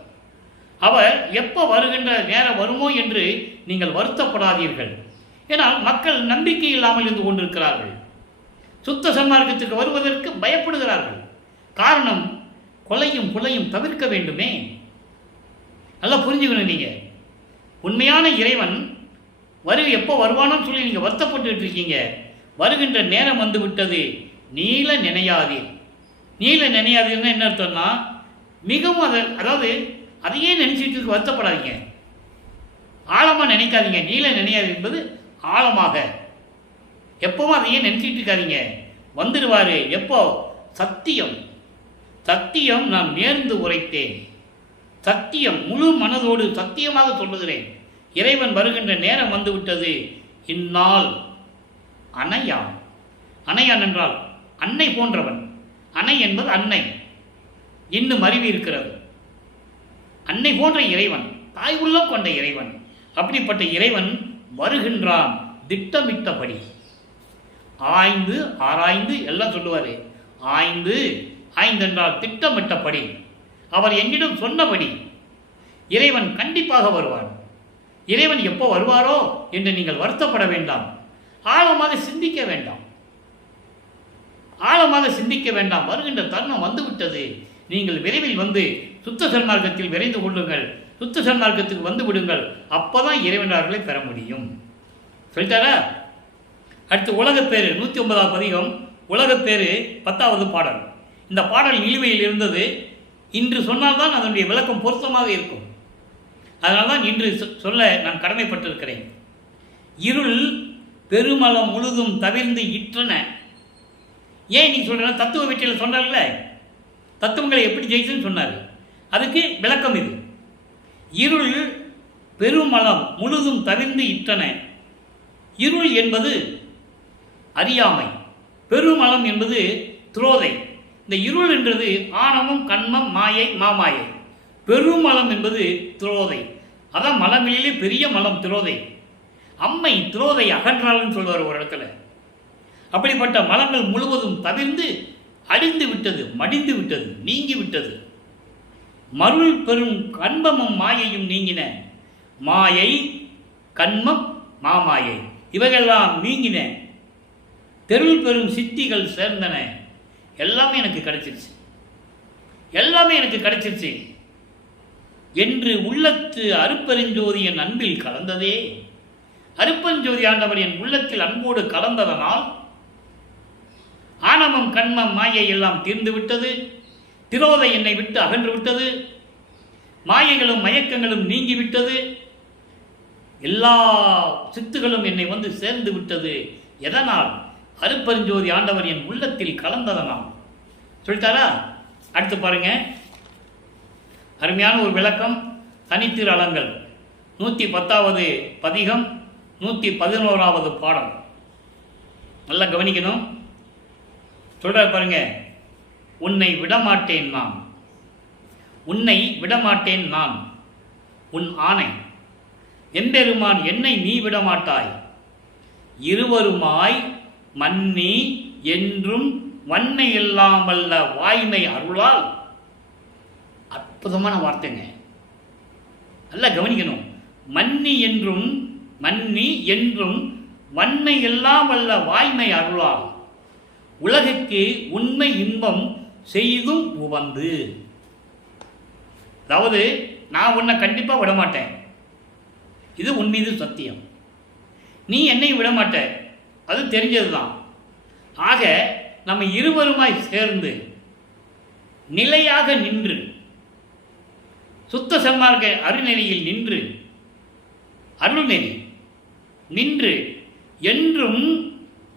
அவர் எப்போ வருகின்ற நேரம் வருமோ என்று நீங்கள் வருத்தப்படாதீர்கள். ஏனால் மக்கள் நம்பிக்கை இல்லாமல் இருந்து கொண்டிருக்கிறார்கள். சுத்த சன்மார்க்கத்துக்கு வருவதற்கு பயப்படுகிறார்கள். காரணம், கொலையும் கொலையும் தவிர்க்க வேண்டுமே. நல்லா புரிஞ்சுக்கணும். நீங்கள் உண்மையான இறைவன் எப்போ வருவானோன்னு சொல்லி நீங்கள் வருத்தப்பட்டு இருக்கீங்க. வருகின்ற நேரம் வந்து விட்டது, நீல நினையாதீர். நீல நினையாதீர்னா என்ன அர்த்தம்னா, மிகவும் அதாவது அதையே நினைச்சிட்டு வருத்தப்படாதீங்க, ஆழமாக நினைக்காதீங்க. நீல நினையாது என்பது ஆழமாக, எப்பவும் அதையே நினைச்சிட்டு இருக்காதீங்க. வந்துடுவார். எப்போ? சத்தியம், சத்தியம் நான் நேர்ந்து உரைத்தேன். சத்தியம் முழு மனதோடு சத்தியமாக சொல்லுகிறேன். இறைவன் வருகின்ற நேரம் வந்துவிட்டது. இந்நாள் அணையான். அணையான் என்றால் அன்னை போன்றவன். அணை என்பது அன்னை, இன்னும் அறிவு இருக்கிறது. அன்னை போன்ற இறைவன், தாய் உள்ளம் கொண்ட இறைவன். அப்படிப்பட்ட இறைவன் வருகின்றான் திட்டமிட்டபடி. ஆய்ந்து ஆராய்ந்து எல்லாம் சொல்லுவார். ஆய்ந்து ஆய்ந்தென்றால் திட்டமிட்டபடி, அவர் என்னிடம் சொன்னபடி இறைவன் கண்டிப்பாக வருவார். இறைவன் எப்போ வருவாரோ என்று நீங்கள் வருத்தப்பட வேண்டாம். ஆழமாக சிந்திக்க வேண்டாம், ஆழமாக சிந்திக்க வேண்டாம். வருகின்ற தருணம் வந்துவிட்டது. நீங்கள் விரைவில் வந்து சுத்த சன்மார்க்கத்தில் விரைந்து கொள்ளுங்கள். சுத்த சன்மார்க்கத்துக்கு வந்து விடுங்கள். அப்போதான் இறைவனார்களை பெற முடியும். சொல்லிட்டாரா? அடுத்து உலகப்பேறு 109வது பதிகம். உலகப்பேறு 10வது பாடல். இந்த பாடல் நிலுவையில் இருந்தது. இன்று சொன்னால்தான் அதனுடைய விளக்கம் பொருத்தமாக இருக்கும். அதனால்தான் இன்று சொல்ல நான் கடமைப்பட்டிருக்கிறேன். இருள் பெருமளம் முழுதும் தவிர்ந்து இற்றன. ஏன் இன்னைக்கு சொல்கிறேன்? தத்துவ வெற்றியில் சொன்னார்ல, தத்துவங்களை எப்படி ஜெயிச்சுன்னு சொன்னார். அதுக்கு விளக்கம் இது. இருள் பெருமளம் முழுதும் தவிர்ந்து இற்றன. இருள் என்பது அறியாமை, பெருமளம் என்பது துரோதை. இந்த இருள் என்றது ஆணவம், கண்மம், மாயை, மாமாயை. பெருமளம் என்பது துரோதை. அதான் மலங்களிலே பெரிய மலம் துரோதை. அம்மை துரோதை அகன்றாள்னு சொல்வார் ஒரு இடத்துல. அப்படிப்பட்ட மலங்கள் முழுவதும் தவிர்ந்து அழிந்து விட்டது, மடிந்து விட்டது, நீங்கி விட்டது. மருள் பெரும் கண்மமும் மாயையும் நீங்கின. மாயை, கண்மம், மாமாயை இவைகள்லாம் நீங்கின. தெருள் பெரும் சித்திகள் சேர்ந்தன. எல்லாமே எனக்கு கிடைச்சிருச்சு, எல்லாமே எனக்கு கிடைச்சிருச்சு என்று உள்ளத்து அருட்பெருஞ்சோதி என் அன்பில் கலந்ததே. அருட்பெருஞ்சோதி ஆண்டவர் என் உள்ளத்தில் அன்போடு கலந்ததனால் ஆணவம், கண்மம், மாயை எல்லாம் தீர்ந்து விட்டது. திரோதை என்னை விட்டு அகன்று விட்டது. மாயைகளும் மயக்கங்களும் நீங்கிவிட்டது. எல்லா சித்துகளும் என்னை வந்து சேர்ந்து விட்டது. எதனால்? அருட்பெருஞ்சோதி ஆண்டவர் என் உள்ளத்தில் கலந்ததனால். சொல்லிட்டாரா? அடுத்து பாருங்க, அருமையான ஒரு விளக்கம். தனித்திரு அலங்கள் 110வது பதிகம் 111வது பாடம். நல்லா கவனிக்கணும். சொல்றார் பாருங்க, உன்னை விடமாட்டேன் நான், உன்னை விடமாட்டேன் நான், உன் ஆணை. எம்பெருமான் என்னை நீ விடமாட்டாய். இருவருமாய் மன்னி என்றும் வன்மை எல்லாம் வல்ல வாய்மை அருளால். அற்புதமான வார்த்தைங்க, நல்லா கவனிக்கணும். மன்னி என்றும் வன்மை எல்லாம் வல்ல வாய்மை அருளால் உலகுக்கு உண்மை இன்பம் செய்தும் உவந்து. அதாவது நான் உன்னை கண்டிப்பாக விடமாட்டேன், இது உன் மீது சத்தியம். நீ என்னை விடமாட்ட, அது தெரிஞ்சது தான். ஆக நம்ம இருவருமாய் சேர்ந்து நிலையாக நின்று சுத்த சன்மார்க்க அருநெறியில் நின்று, அருள்நெறி நின்று என்றும்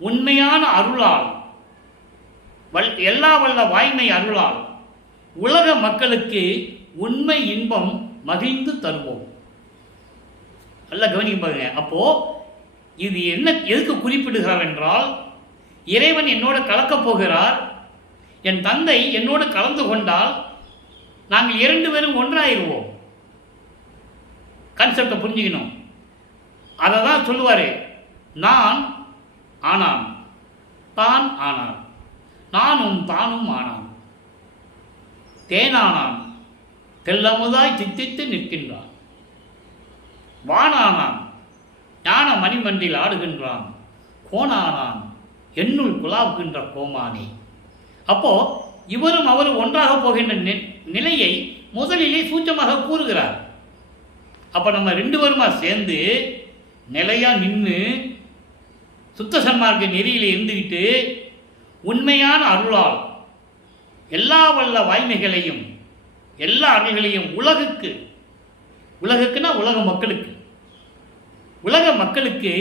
உண்மையான அருளால் எல்லா வல்ல வாய்மை அருளால் உலக மக்களுக்கு உண்மை இன்பம் மகிழ்ந்து தருவோம். நல்லா கவனிக்க பாருங்க. அப்போ இது என்ன எதுக்கு குறிப்பிடுகிறார் என்றால், இறைவன் என்னோடு கலக்கப் போகிறார், என் தந்தை என்னோடு கலந்து கொண்டால் நாங்கள் 2 பேரும் ஒன்றாயிருவோம். கான்செப்டை புரிஞ்சுக்கணும். அதை தான் சொல்லுவார். நான் ஆனான், தான் ஆனான், நானும் தானும் ஆனான், தேனானான், தெல்லமுதாய் தித்தித்து நிற்கின்றான், வானானான், ஞான மணிமன்றில் ஆடுகின்றான், கோனானான், என்னுள் குலாவுகின்ற கோமானே. அப்போ இவரும் அவரும் ஒன்றாக போகின்ற நிலையை முதலிலே சூச்சமாக கூறுகிறார். அப்போ நம்ம 2 பேருமா சேர்ந்து நிலையாக நின்று சுத்த சன்மார்க்க நெறியில் இருந்துக்கிட்டு உண்மையான அருளால் எல்லா வல்ல வாய்மைகளையும் எல்லா அருள்களையும் உலகுக்குன்னா உலக மக்களுக்கு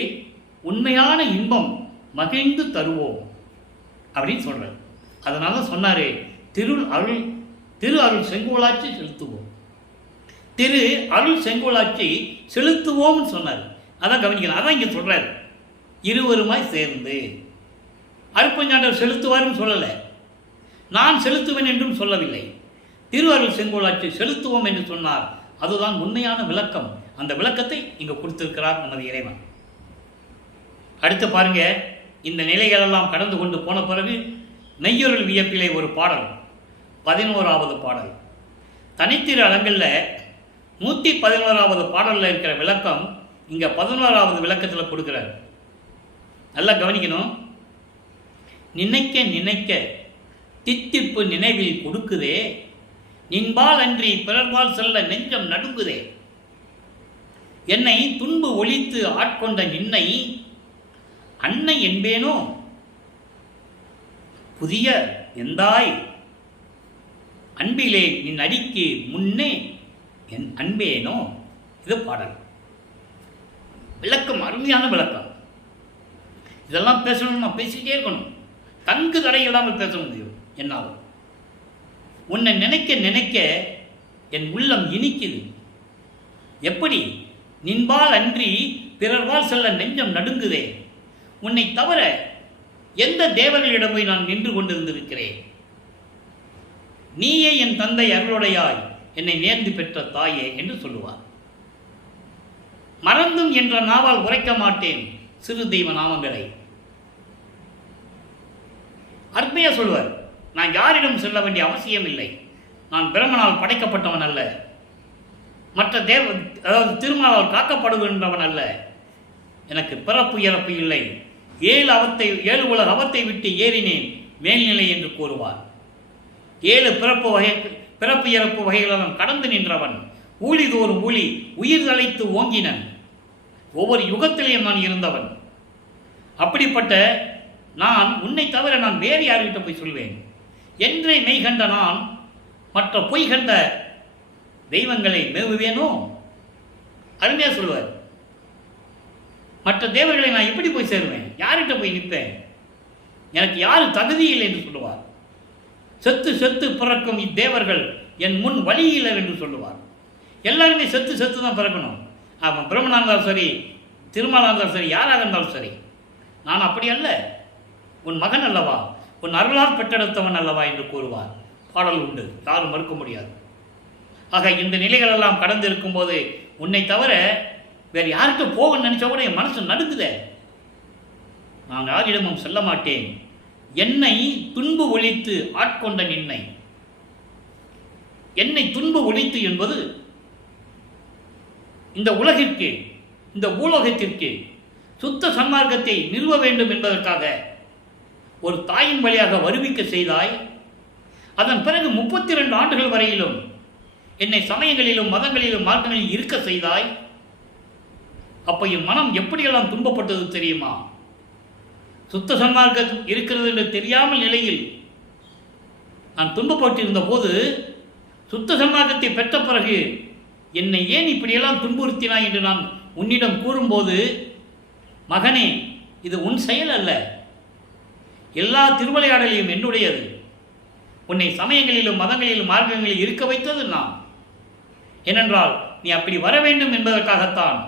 உண்மையான இன்பம் மகிழ்ந்து தருவோம் அப்படின்னு சொல்கிறார். அதனால சொன்னார், திரு அருள் செங்கோலாட்சி செலுத்துவோம், திரு அருள் செங்கோலாட்சி செலுத்துவோம்னு சொன்னார். அதான் கவனிக்கலாம். அதான் இங்கே சொல்கிறார், இருவருமாய் சேர்ந்து. அருட்பஞ்சாண்டவர் செலுத்துவார்னு சொல்லலை, நான் செலுத்துவேன் என்றும் சொல்லவில்லை. திரு அருள் செங்கோலாட்சி செலுத்துவோம் என்று சொன்னார். அதுதான் உண்மையான விளக்கம். அந்த விளக்கத்தை இங்கே கொடுத்திருக்கிறார் நமது இறைவன். அடுத்து பாருங்க, இந்த நிலைகளெல்லாம் கடந்து கொண்டு போன பிறகு மெய்யொருள் வியப்பிலே ஒரு பாடல், 11வது பாடல். தனித்திரு அலங்கல்ல 111வது பாடலில் இருக்கிற விளக்கம் இங்கே 11வது விளக்கத்தில் கொடுக்குறார். நல்லா கவனிக்கணும். நினைக்க நினைக்க தித்திப்பு நினைவில் கொடுக்குதே, நின்பால் அன்றி பிறர்பால் செல்ல நெஞ்சம் நடுங்குதே, என்னை துன்பு ஒழித்து ஆட்கொண்ட நின்னை அன்னை என்பேனோ, புதிய எந்தாய் அன்பிலே நின் அடிக்கு முன்னே என் அன்பேனோ. இது பாடல். விளக்கம், அருமையான விளக்கம். இதெல்லாம் பேசணும்னு நான் பேசிக்கிட்டே இருக்கணும், தங்கு தடை இல்லாமல் பேச முடியும் என்னால். உன்னை நினைக்க நினைக்க என் உள்ளம் இனிக்குது. எப்படி? நின்பால் அன்றி பிறர்வால் செல்ல நெஞ்சம் நடுங்குதே. உன்னை தவிர எந்த தேவர்களிடம் போய் நான் நின்று கொண்டிருந்திருக்கிறேன். நீயே என் தந்தை அருளுடையாய் என்னை நேர்ந்து பெற்ற தாயே என்று சொல்லுவார். மறந்தும் என்ற நாவால் உரைக்க மாட்டேன் சிறு தெய்வ நாமங்களை. அற்பையா சொல்வார், நான் யாரிடம் சொல்ல வேண்டிய அவசியம் இல்லை. நான் பிரம்மனால் படைக்கப்பட்டவன் அல்ல, மற்ற அதாவது திருமாலால் காக்கப்படுகின்றவன் அல்ல. எனக்கு பிறப்பு இறப்பு இல்லை. 7 உலக அவத்தை விட்டு ஏறினேன் மேல்நிலை என்று கூறுவார். 7 பிறப்பு இறப்பு வகைகளெல்லாம் கடந்து நின்றவன். ஊழிதோறும் ஊழி உயிர் தழைத்து ஓங்கினன். ஒவ்வொரு யுகத்திலேயும் நான் இருந்தவன். அப்படிப்பட்ட நான் உன்னை தவிர நான் வேறு யார்கிட்ட போய் சொல்வேன்? என்றே மெய் கண்ட நான் மற்ற பொய் கண்ட தெய்வங்களை மேவுவேனோ? அருமையாக சொல்லுவார். மற்ற தேவர்களை நான் எப்படி போய் சேருவேன்? யார்கிட்ட போய் நிற்பேன்? எனக்கு யாரும் தகுதி இல்லை என்று சொல்லுவார். செத்து செத்து பிறக்கும் இத்தேவர்கள் என் முன் வழியில்லை என்று சொல்லுவார். எல்லாருமே செத்து செத்து தான் பிறக்கணும். அவன் பிரம்மனாக இருந்தாலும் சரி, திருமாலாக இருந்தாலும் சரி, யாராக இருந்தாலும் சரி. நான் அப்படி அல்ல, உன் மகன் அல்லவா, உன் அருளால் பெற்றெடுத்தவன் அல்லவா என்று கூறுவார். பாடல் உண்டு, யாரும் மறுக்க முடியாது. ஆக இந்த நிலைகளெல்லாம் கடந்து இருக்கும்போது உன்னை தவிர வேறு யார்கிட்ட போகணும்னு நினச்சா கூட என் மனசு நடுக்குதே. நான் யாரிடமும் சொல்ல மாட்டேன். என்னை துன்பு ஒழித்து ஆட்கொண்ட நின்னை. என்னை துன்பு ஒழித்து என்பது இந்த உலகிற்கு, இந்த பூலோகத்திற்கு சுத்த சன்மார்க்கத்தை நிறுவ வேண்டும் என்பதற்காக ஒரு தாயின் வழியாக வருவிக்க செய்தாய். அதன் பிறகு 32 ஆண்டுகள் வரையிலும் என்னை சமயங்களிலும் மதங்களிலும் மார்க்கங்களில் இருக்க செய்தாய். அப்போ என் மனம் எப்படியெல்லாம் துன்பப்பட்டது தெரியுமா? சுத்த சன்மார்க்கம் இருக்கிறது என்று தெரியாமல் நிலையில் நான் துன்பப்பட்டிருந்த போது சுத்த சன்மார்க்கத்தை பெற்ற பிறகு என்னை ஏன் இப்படியெல்லாம் துன்புறுத்தினாய் என்று நான் உன்னிடம் கூறும்போது, மகனே, இது உன் செயல் அல்ல, எல்லா திருவிளையாடலையும் என்னுடையது. உன்னை சமயங்களிலும் மதங்களிலும் மார்க்கங்களில் இருக்க வைத்தது நான். ஏனென்றால் நீ அப்படி வர வேண்டும் என்பதற்காகத்தான்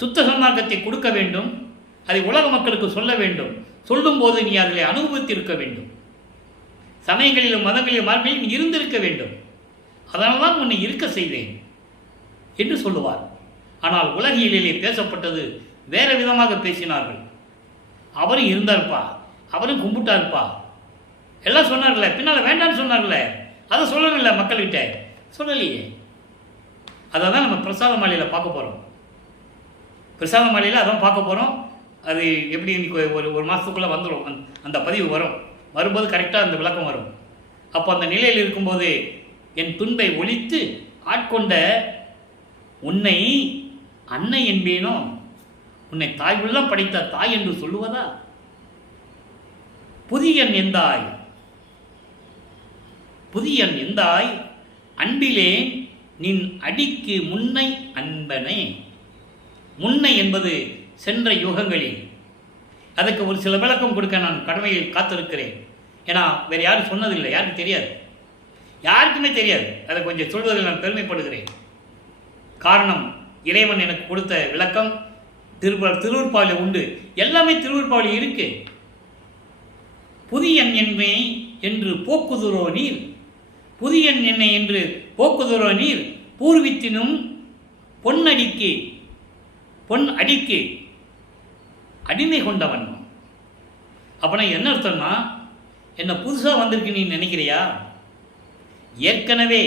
சுத்த சன்மார்க்கத்தை கொடுக்க வேண்டும். அதை உலக மக்களுக்கு சொல்ல வேண்டும். சொல்லும்போது நீ அதில் அனுபவித்திருக்க வேண்டும். சமயங்களிலும் மதங்களிலும் மார்க்கங்களிலும் நீ இருந்திருக்க வேண்டும். அதனால் தான் உன்னை இருக்க செய்தேன் என்று சொல்லுவார். ஆனால் உலகியலிலே பேசப்பட்டது வேறு விதமாக பேசினார்கள். அவரும் இருந்தார்ப்பா, அவரும் கும்பிட்டார்ப்பா, எல்லாம் சொன்னார்ல, பின்னால் வேண்டான்னு சொன்னார்ல, அதை சொல்லணும்ல, மக்கள்கிட்ட சொல்லலையே. அதை தான் நம்ம பிரசாத மாலையில் பார்க்க போகிறோம். பிரசாத மாலையில் அதான் பார்க்க போகிறோம். அது எப்படி ஒரு மாதத்துக்குள்ளே வந்துடும், அந்த பதிவு வரும். வரும்போது கரெக்டாக அந்த விளக்கம் வரும். அப்போ அந்த நிலையில் இருக்கும்போது என் துன்பை ஒழித்து ஆட்கொண்ட உன்னை அன்னை என்பேனோ? உன்னை தாய் உள்ள படைத்த தாய் என்று சொல்லுவதா? புதியன் எந்தாய், புதியன் எந்தாய், அன்பிலே நின் அடிக்கு முன்னை அன்பனே. முன்னை என்பது சென்ற யுகங்களில். அதுக்கு ஒரு சில விளக்கம் கொடுக்க நான் கடமையில் காத்திருக்கிறேன். ஏன்னா வேறு யாரும் சொன்னதில்லை, யாருக்கும் தெரியாது, யாருக்குமே தெரியாது. அதை கொஞ்சம் சொல்வதில் நான் பெருமைப்படுகிறேன். காரணம், இறைவன் எனக்கு கொடுத்த விளக்கம் திருவூர்பாவில் உண்டு. எல்லாமே திருவூர்பாவில் இருக்கு. புதியன் என்னை என்று போக்குதுரோ நீர், புதியன் என்னை என்று போக்குதுரோ நீர், பூர்வித்தினும் பொன்னடிக்கு பொன் அடிக்கு அடிமை கொண்டவன். அப்படின்னா என்ன அர்த்தம்னா, என்ன புதுசாக வந்திருக்கு நீ நினைக்கிறியா? ஏற்கனவே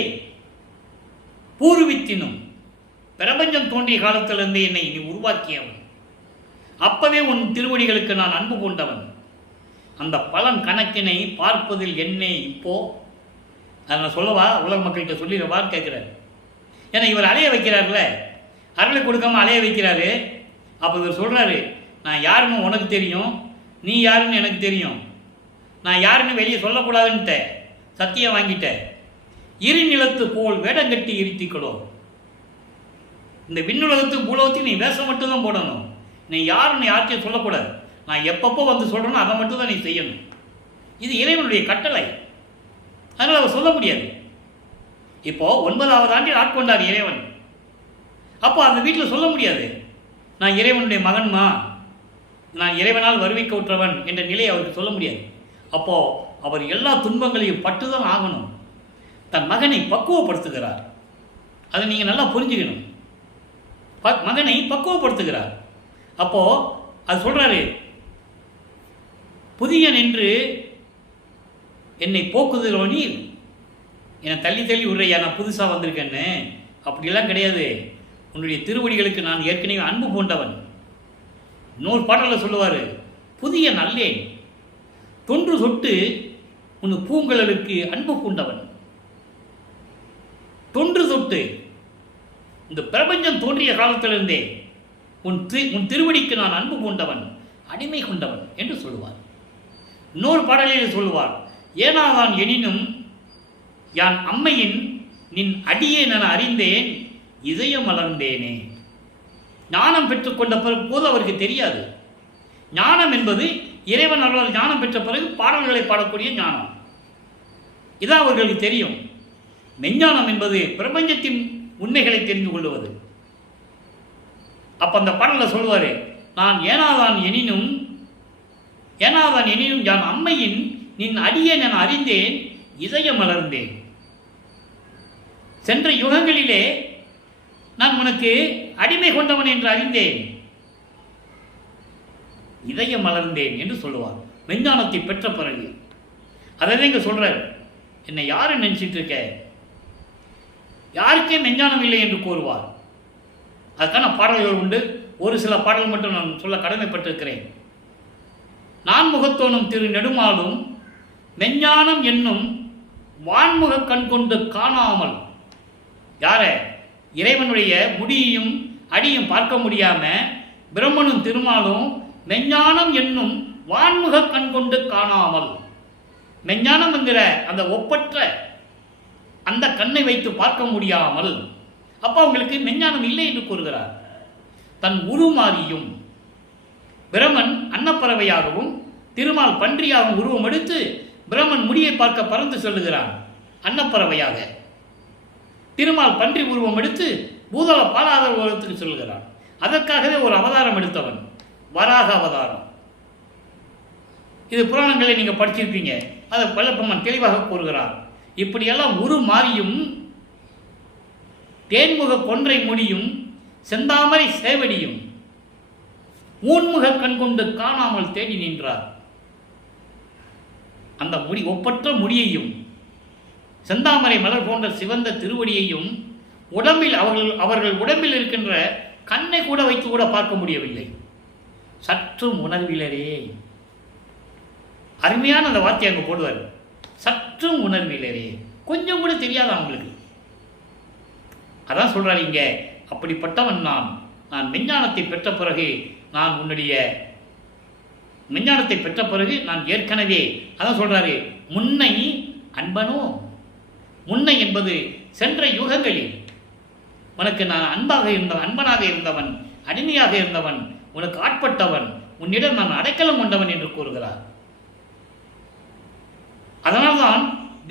பூர்வித்தினும் பிரபஞ்சம் தோன்றிய காலத்திலிருந்து என்னை நீ உருவாக்கியவன். அப்பவே உன் திருவடிகளுக்கு நான் அன்பு கொண்டவன். அந்த பலன் கணக்கினை பார்ப்பதில் என்னை இப்போ அதை நான் சொல்லவா? உலக மக்கள்கிட்ட சொல்லிடுவான்னு கேட்குறாரு. ஏன்னா இவர் அலைய வைக்கிறார்ல, அருளை கொடுக்காம அலைய வைக்கிறாரு. அப்போ இவர் சொல்கிறாரு, நான் யாருன்னு உனக்கு தெரியும், நீ யாருன்னு எனக்கு தெரியும், நான் யாருன்னு வெளியே சொல்லக்கூடாதுன்ட்ட சத்தியம் வாங்கிட்ட. இரு நிலத்து போல் வேடங்கட்டி இருத்திக்கலோ. இந்த விண்ணுலகத்துக்கு பூலகத்துக்கு நீ வேஷம் மட்டும்தான் போடணும். நீ யாருன்னு யார்கிட்டையும் சொல்லக்கூடாது. நான் எப்பப்போ வந்து சொல்கிறேனோ அதை மட்டும் தான் நீ செய்யணும். இது இறைவனுடைய கட்டளை. அதனால் அவர் சொல்ல முடியாது. இப்போது 9வது ஆண்டில் ஆட்கொண்டார் இறைவன். அப்போ அந்த வீட்டில் சொல்ல முடியாது, நான் இறைவனுடைய மகன்மா, நான் இறைவனால் வருவிக்க உற்றவன் என்ற நிலையை அவருக்கு சொல்ல முடியாது. அப்போது அவர் எல்லா துன்பங்களையும் பட்டுதான் ஆகணும். தன் மகனை பக்குவப்படுத்துகிறார். அதை நீங்கள் நல்லா புரிஞ்சுக்கணும். மகனை பக்குவப்படுத்துகிறார். அப்போது அது சொல்கிறாரு, புதியன் என்று என்னை போக்குதுரோ நீர், என்னை தள்ளி தள்ளி விடுறையா, நான் புதுசாக வந்திருக்கேன்னு. அப்படிலாம் கிடையாது. உன்னுடைய திருவடிகளுக்கு நான் ஏற்கனவே அன்பு பூண்டவன். இன்னொரு பாடலில் சொல்லுவார், புதிய நல்லேன் தொன்று தொட்டு உன் பூங்கலலுக்கு அன்பு பூண்டவன். தொன்று தொட்டு இந்த பிரபஞ்சம் தோன்றிய காலத்திலிருந்தே உன் திருவடிக்கு நான் அன்பு பூண்டவன், அடிமை கொண்டவன் என்று சொல்லுவார். இன்னொரு பாடலில் சொல்லுவார், ஏனாதான் எனினும் யான் அம்மையின் நின் அடியே நான் அறிந்தேன், இதயம் மலர்ந்தேனே. ஞானம் பெற்றுக்கொண்ட போது அவருக்கு தெரியாது. ஞானம் என்பது இறைவன் அவர்கள் ஞானம் பெற்ற பிறகு பாடல்களை பாடக்கூடிய ஞானம். இதான் அவர்களுக்கு தெரியும். மெஞ்ஞானம் என்பது பிரபஞ்சத்தின் உண்மைகளை தெரிந்து கொள்வது. அப்போ அந்த பாடலில் சொல்வார், நான் ஏனாதான் எனினும் யான் அம்மையின் நின் அடியே நான் அறிந்தேன், இதயம் மலர்ந்தேன். சென்ற யுகங்களிலே நான் உனக்கு அடிமை கொண்டவன் என்று அறிந்தேன், இதயம் மலர்ந்தேன் என்று சொல்லுவார் மெஞ்ஞானத்தை பெற்ற பிறகு. அதை இங்கே சொல்கிறார், என்னை யாரும் நினச்சிட்டு இருக்க, யாருக்கே மெஞ்ஞானம் இல்லை என்று கூறுவார். அதுக்கான பாடல்கள் உண்டு. ஒரு சில பாடல்கள் மட்டும் நான் சொல்ல கடமைப்பட்டிருக்கிறேன். நான் முகத்தோனும் திரு நெடுமாலும் மெஞ்ஞானம் என்னும் வான்முக கண் கொண்டு காணாமல், யார இறைவனுடைய முடியையும் அடியும் பார்க்க முடியாம பிரம்மனும் திருமாலும் மெஞ்ஞானம் என்னும் வான்முக கண் கொண்டு காணாமல், மெஞ்ஞானம் என்கிற அந்த ஒப்பற்ற அந்த கண்ணை வைத்து பார்க்க முடியாமல், அப்போ அவங்களுக்கு மெஞ்ஞானம் இல்லை என்று கூறுகிறார். தன் உருமாறியும் பிரமன் அன்னப்பறவையாகவும் திருமால் பன்றியாகவும் உருவம் எடுத்து பிரமன் முடியை பார்க்க பறந்து செல்லுகிறான் அன்னப்பறவையாக, திருமால் பன்றி உருவம் எடுத்து பூதள பாலாதார உலகத்துக்கு சொல்லுகிறான். அதற்காகவே ஒரு அவதாரம் எடுத்தவன், வராக அவதாரம். இது புராணங்களை நீங்கள் படிச்சிருப்பீங்க. அதை வல்லப்பெருமான் தெளிவாக கூறுகிறார். இப்படியெல்லாம் உருமாறியும் தேன்முக கொன்றை முடியும் செந்தாமரை சேவடியும் ஊன்முக கண் கொண்டு காணாமல் தேடி நின்றார். அந்த முடி ஒப்பற்ற முடியையும் செந்தாமரை மலர் போன்ற சிவந்த திருவடியையும் உடம்பில் அவர்கள் உடம்பில் இருக்கின்ற கண்ணை கூட வைத்து கூட பார்க்க முடியவில்லை. சற்றும் உணர்விலரே, அருமையான அந்த வார்த்தை அங்கே போடுவார். சற்றும் உணர்விலரே, கொஞ்சம் கூட தெரியாது அவங்களுக்கு. அதான் சொல்றாரு இங்க, அப்படிப்பட்டவன் நான் மெஞ்ஞானத்தை பெற்ற பிறகு, நான் உன்னுடைய மெஞ்ஞானத்தை பெற்ற பிறகு நான் ஏற்கனவே, அதான் சொல்றாரு, முன்னை அன்பனோ, முன்னை என்பது சென்ற யுகங்களில் உனக்கு நான் அன்பனாக இருந்தவன், அடிமையாக இருந்தவன், உனக்கு ஆட்பட்டவன், உன்னிடம் நான் அடைக்கலம் கொண்டவன் என்று கூறுகிறார். அதனால்தான்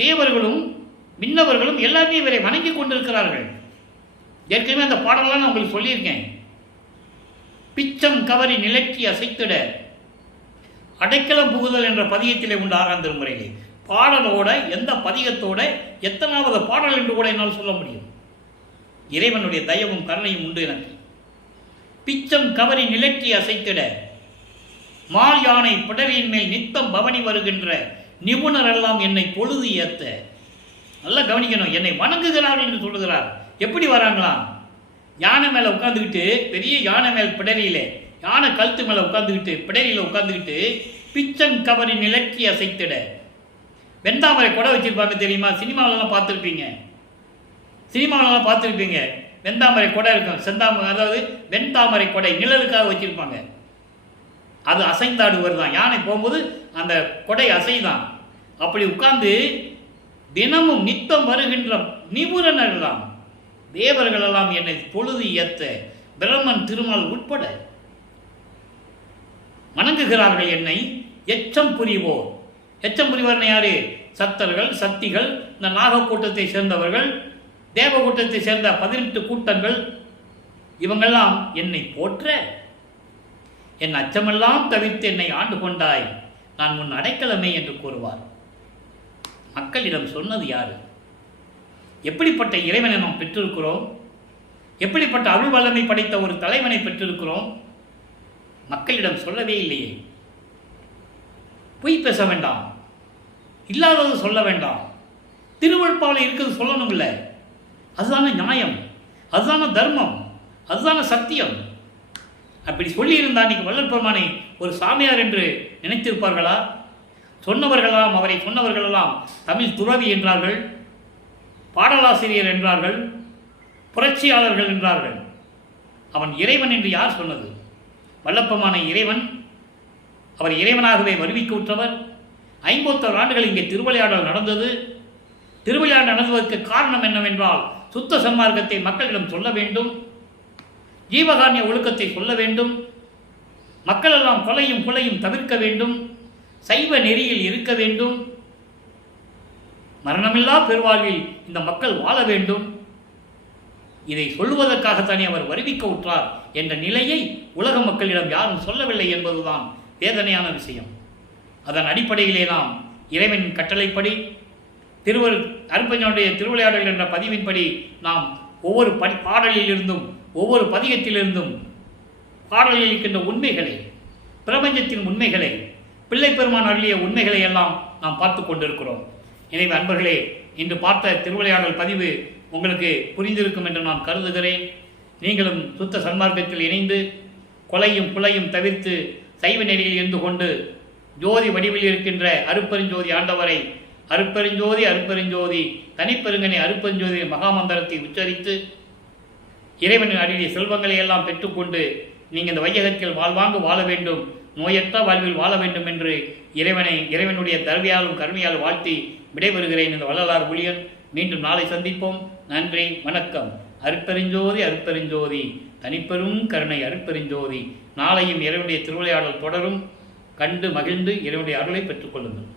தேவர்களும் மின்னவர்களும் எல்லாமே இவரை வணங்கி கொண்டிருக்கிறார்கள். ஏற்கனவே அந்த பாடலாம் நான் உங்களுக்கு சொல்லியிருக்கேன். பிச்சம் கவரி நிலக்கி அசைத்திட அடைக்கலம் புகுதல் என்ற பதிகத்திலே உண்டு 6ஆம் திருமுறையிலே. பாடலோட எந்த பதிகத்தோட எத்தனாவது பாடல் என்று கூட என்னால் சொல்ல முடியும். இறைவனுடைய தயவும் கருணையும் உண்டு எனக்கு. பிச்சம் கவரி நிலக்கி அசைத்திட மால் யானை பிடரின் மேல் நித்தம் பவனி வருகின்ற நிபுணர் எல்லாம் என்னை பொழுது ஏத்த. நல்லா கவனிக்கணும், என்னை வணங்குகிறார்கள் என்று சொல்லுகிறார். எப்படி வராங்களாம்? யானை மேலே உட்காந்துக்கிட்டு, பெரிய யானை மேல் பிடரியிலே, யானை கழுத்து மேலே உட்காந்துக்கிட்டு, பிடரியில் உட்காந்துக்கிட்டு பிச்சம் கவரி நிலக்கி அசைத்திட. வெண்தாமரை கொடை வச்சிருப்பாங்க தெரியுமா? சினிமாவிலலாம் பார்த்துருப்பீங்க. வெண்தாமரை கொடை இருக்கும், அதாவது வெண்தாமரை கொடை நிழலுக்காக வச்சிருப்பாங்க. அது அசைந்தாடுவது தான். யானை போகும்போது அந்த கொடை அசைதான். அப்படி உட்கார்ந்து தினமும் நித்தம் வருகின்ற நிபுணர்களெல்லாம், தேவர்களெல்லாம் என்னை பொழுது ஏத்த பிரம்மன் திருமால் உட்பட வணங்குகிறார்கள் என்னை. எச்சம் புரிவோர், எச்சம் புரிவோர்னு யாரு? சத்தர்கள், சக்திகள், இந்த நாக கூட்டத்தை சேர்ந்தவர்கள், தேவ கூட்டத்தை சேர்ந்த 18 கூட்டங்கள், இவங்கெல்லாம் என்னை போற்ற என் அச்சமெல்லாம் தவிர்த்து என்னை ஆண்டு கொண்டாய், நான் உன் அடைக்கலமே என்று கூறுவார். மக்களிடம் சொன்னது யாரு? எப்படிப்பட்ட இறைவனை நாம் பெற்றிருக்கிறோம்? எப்படிப்பட்ட அருள் வல்லமை படைத்த ஒரு தலைவனை பெற்றிருக்கிறோம்? மக்களிடம் சொல்லவே இல்லையே. பொய் பேச வேண்டாம், இல்லாதது சொல்ல வேண்டாம், திருவள்ளுப்பாவில் இருக்கிறது சொல்லணும் இல்லை. அதுதான நியாயம், அதுதான தர்மம், அதுதான சத்தியம். அப்படி சொல்லியிருந்தா இன்னைக்கு வள்ளல் பெருமானை ஒரு சாமியார் என்று நினைத்திருப்பார்களா? சொன்னவர்களெல்லாம், அவரை சொன்னவர்களெல்லாம் தமிழ் துறவி என்றார்கள், பாடலாசிரியர் என்றார்கள், புரட்சியாளர்கள் என்றார்கள். அவன் இறைவன் என்று யார் சொன்னது? வல்லப்பெருமான இறைவன். அவர் இறைவனாகவே வருவிக்க உற்றவர். 51 ஆண்டுகள் இங்கே திருவிளையாடல் நடந்தது. திருவிளையாடல் நடந்ததற்கு காரணம் என்னவென்றால், சுத்த சன்மார்க்கத்தை மக்களிடம் சொல்ல வேண்டும், ஜீவகாரண்ய ஒழுக்கத்தை சொல்ல வேண்டும், மக்களெல்லாம் கொலையும் கொலையும் தவிர்க்க வேண்டும், சைவ நெறியில் இருக்க வேண்டும், மரணமில்லா பெருவாழ்வில் இந்த மக்கள் வாழ வேண்டும். இதை சொல்லுவதற்காகத்தானே அவர் வருவிக்க உற்றார் என்ற நிலையை உலக மக்களிடம் யாரும் சொல்லவில்லை என்பதுதான் வேதனையான விஷயம். அதன் அடிப்படையிலே நாம் இறைவனின் கட்டளைப்படி அருட்பெருஞ்சோதியுடைய திருவிளையாடல் என்ற பதிவின்படி நாம் ஒவ்வொரு பாடலிலிருந்தும் ஒவ்வொரு பதிகத்திலிருந்தும் பாடலில் இருக்கின்ற உண்மைகளை, பிரபஞ்சத்தின் உண்மைகளை, பிள்ளை பெருமான் அருளிய உண்மைகளை எல்லாம் நாம் பார்த்து கொண்டிருக்கிறோம். எனவே அன்பர்களே, இன்று பார்த்த திருவிளையாடல் பதிவு உங்களுக்கு புரிந்திருக்கும் என்று நான் கருதுகிறேன். நீங்களும் சுத்த சன்மார்க்கத்தில் இணைந்து கொலையும் புலையும் தவிர்த்து சைவ நெறியில் இருந்து கொண்டு ஜோதி வடிவில் இருக்கின்ற அருட்பெருஞ்சோதி ஆண்டவரை அருட்பெருஞ்சோதி அருட்பெருஞ்சோதி தனிப்பெருங்கனை அருட்பெருஞ்சோதி மகாமந்திரத்தை உச்சரித்து இறைவனின் அருளிய செல்வங்களை எல்லாம் பெற்றுக்கொண்டு நீங்கள் இந்த வையகத்தில் வாழ்வாங்கு வாழ வேண்டும், நோயற்ற வாழ்வில் வாழ வேண்டும் என்று இறைவனுடைய தருவியாலும் கருமையாலும் வாழ்த்தி விடைபெறுகிறேன். இந்த வள்ளலார் ஊழியன். மீண்டும் நாளை சந்திப்போம். நன்றி, வணக்கம். அருட்பெருஞ்சோதி அருட்பெருஞ்சோதி தனிப்பெரும் கருணை அருட்பெருஞ்சோதி. நாளையும் இறைவனுடைய திருவிளையாடல் தொடரும். கண்டு மகிழ்ந்து இறைவனுடைய அருளை பெற்றுக்கொள்ளுங்கள்.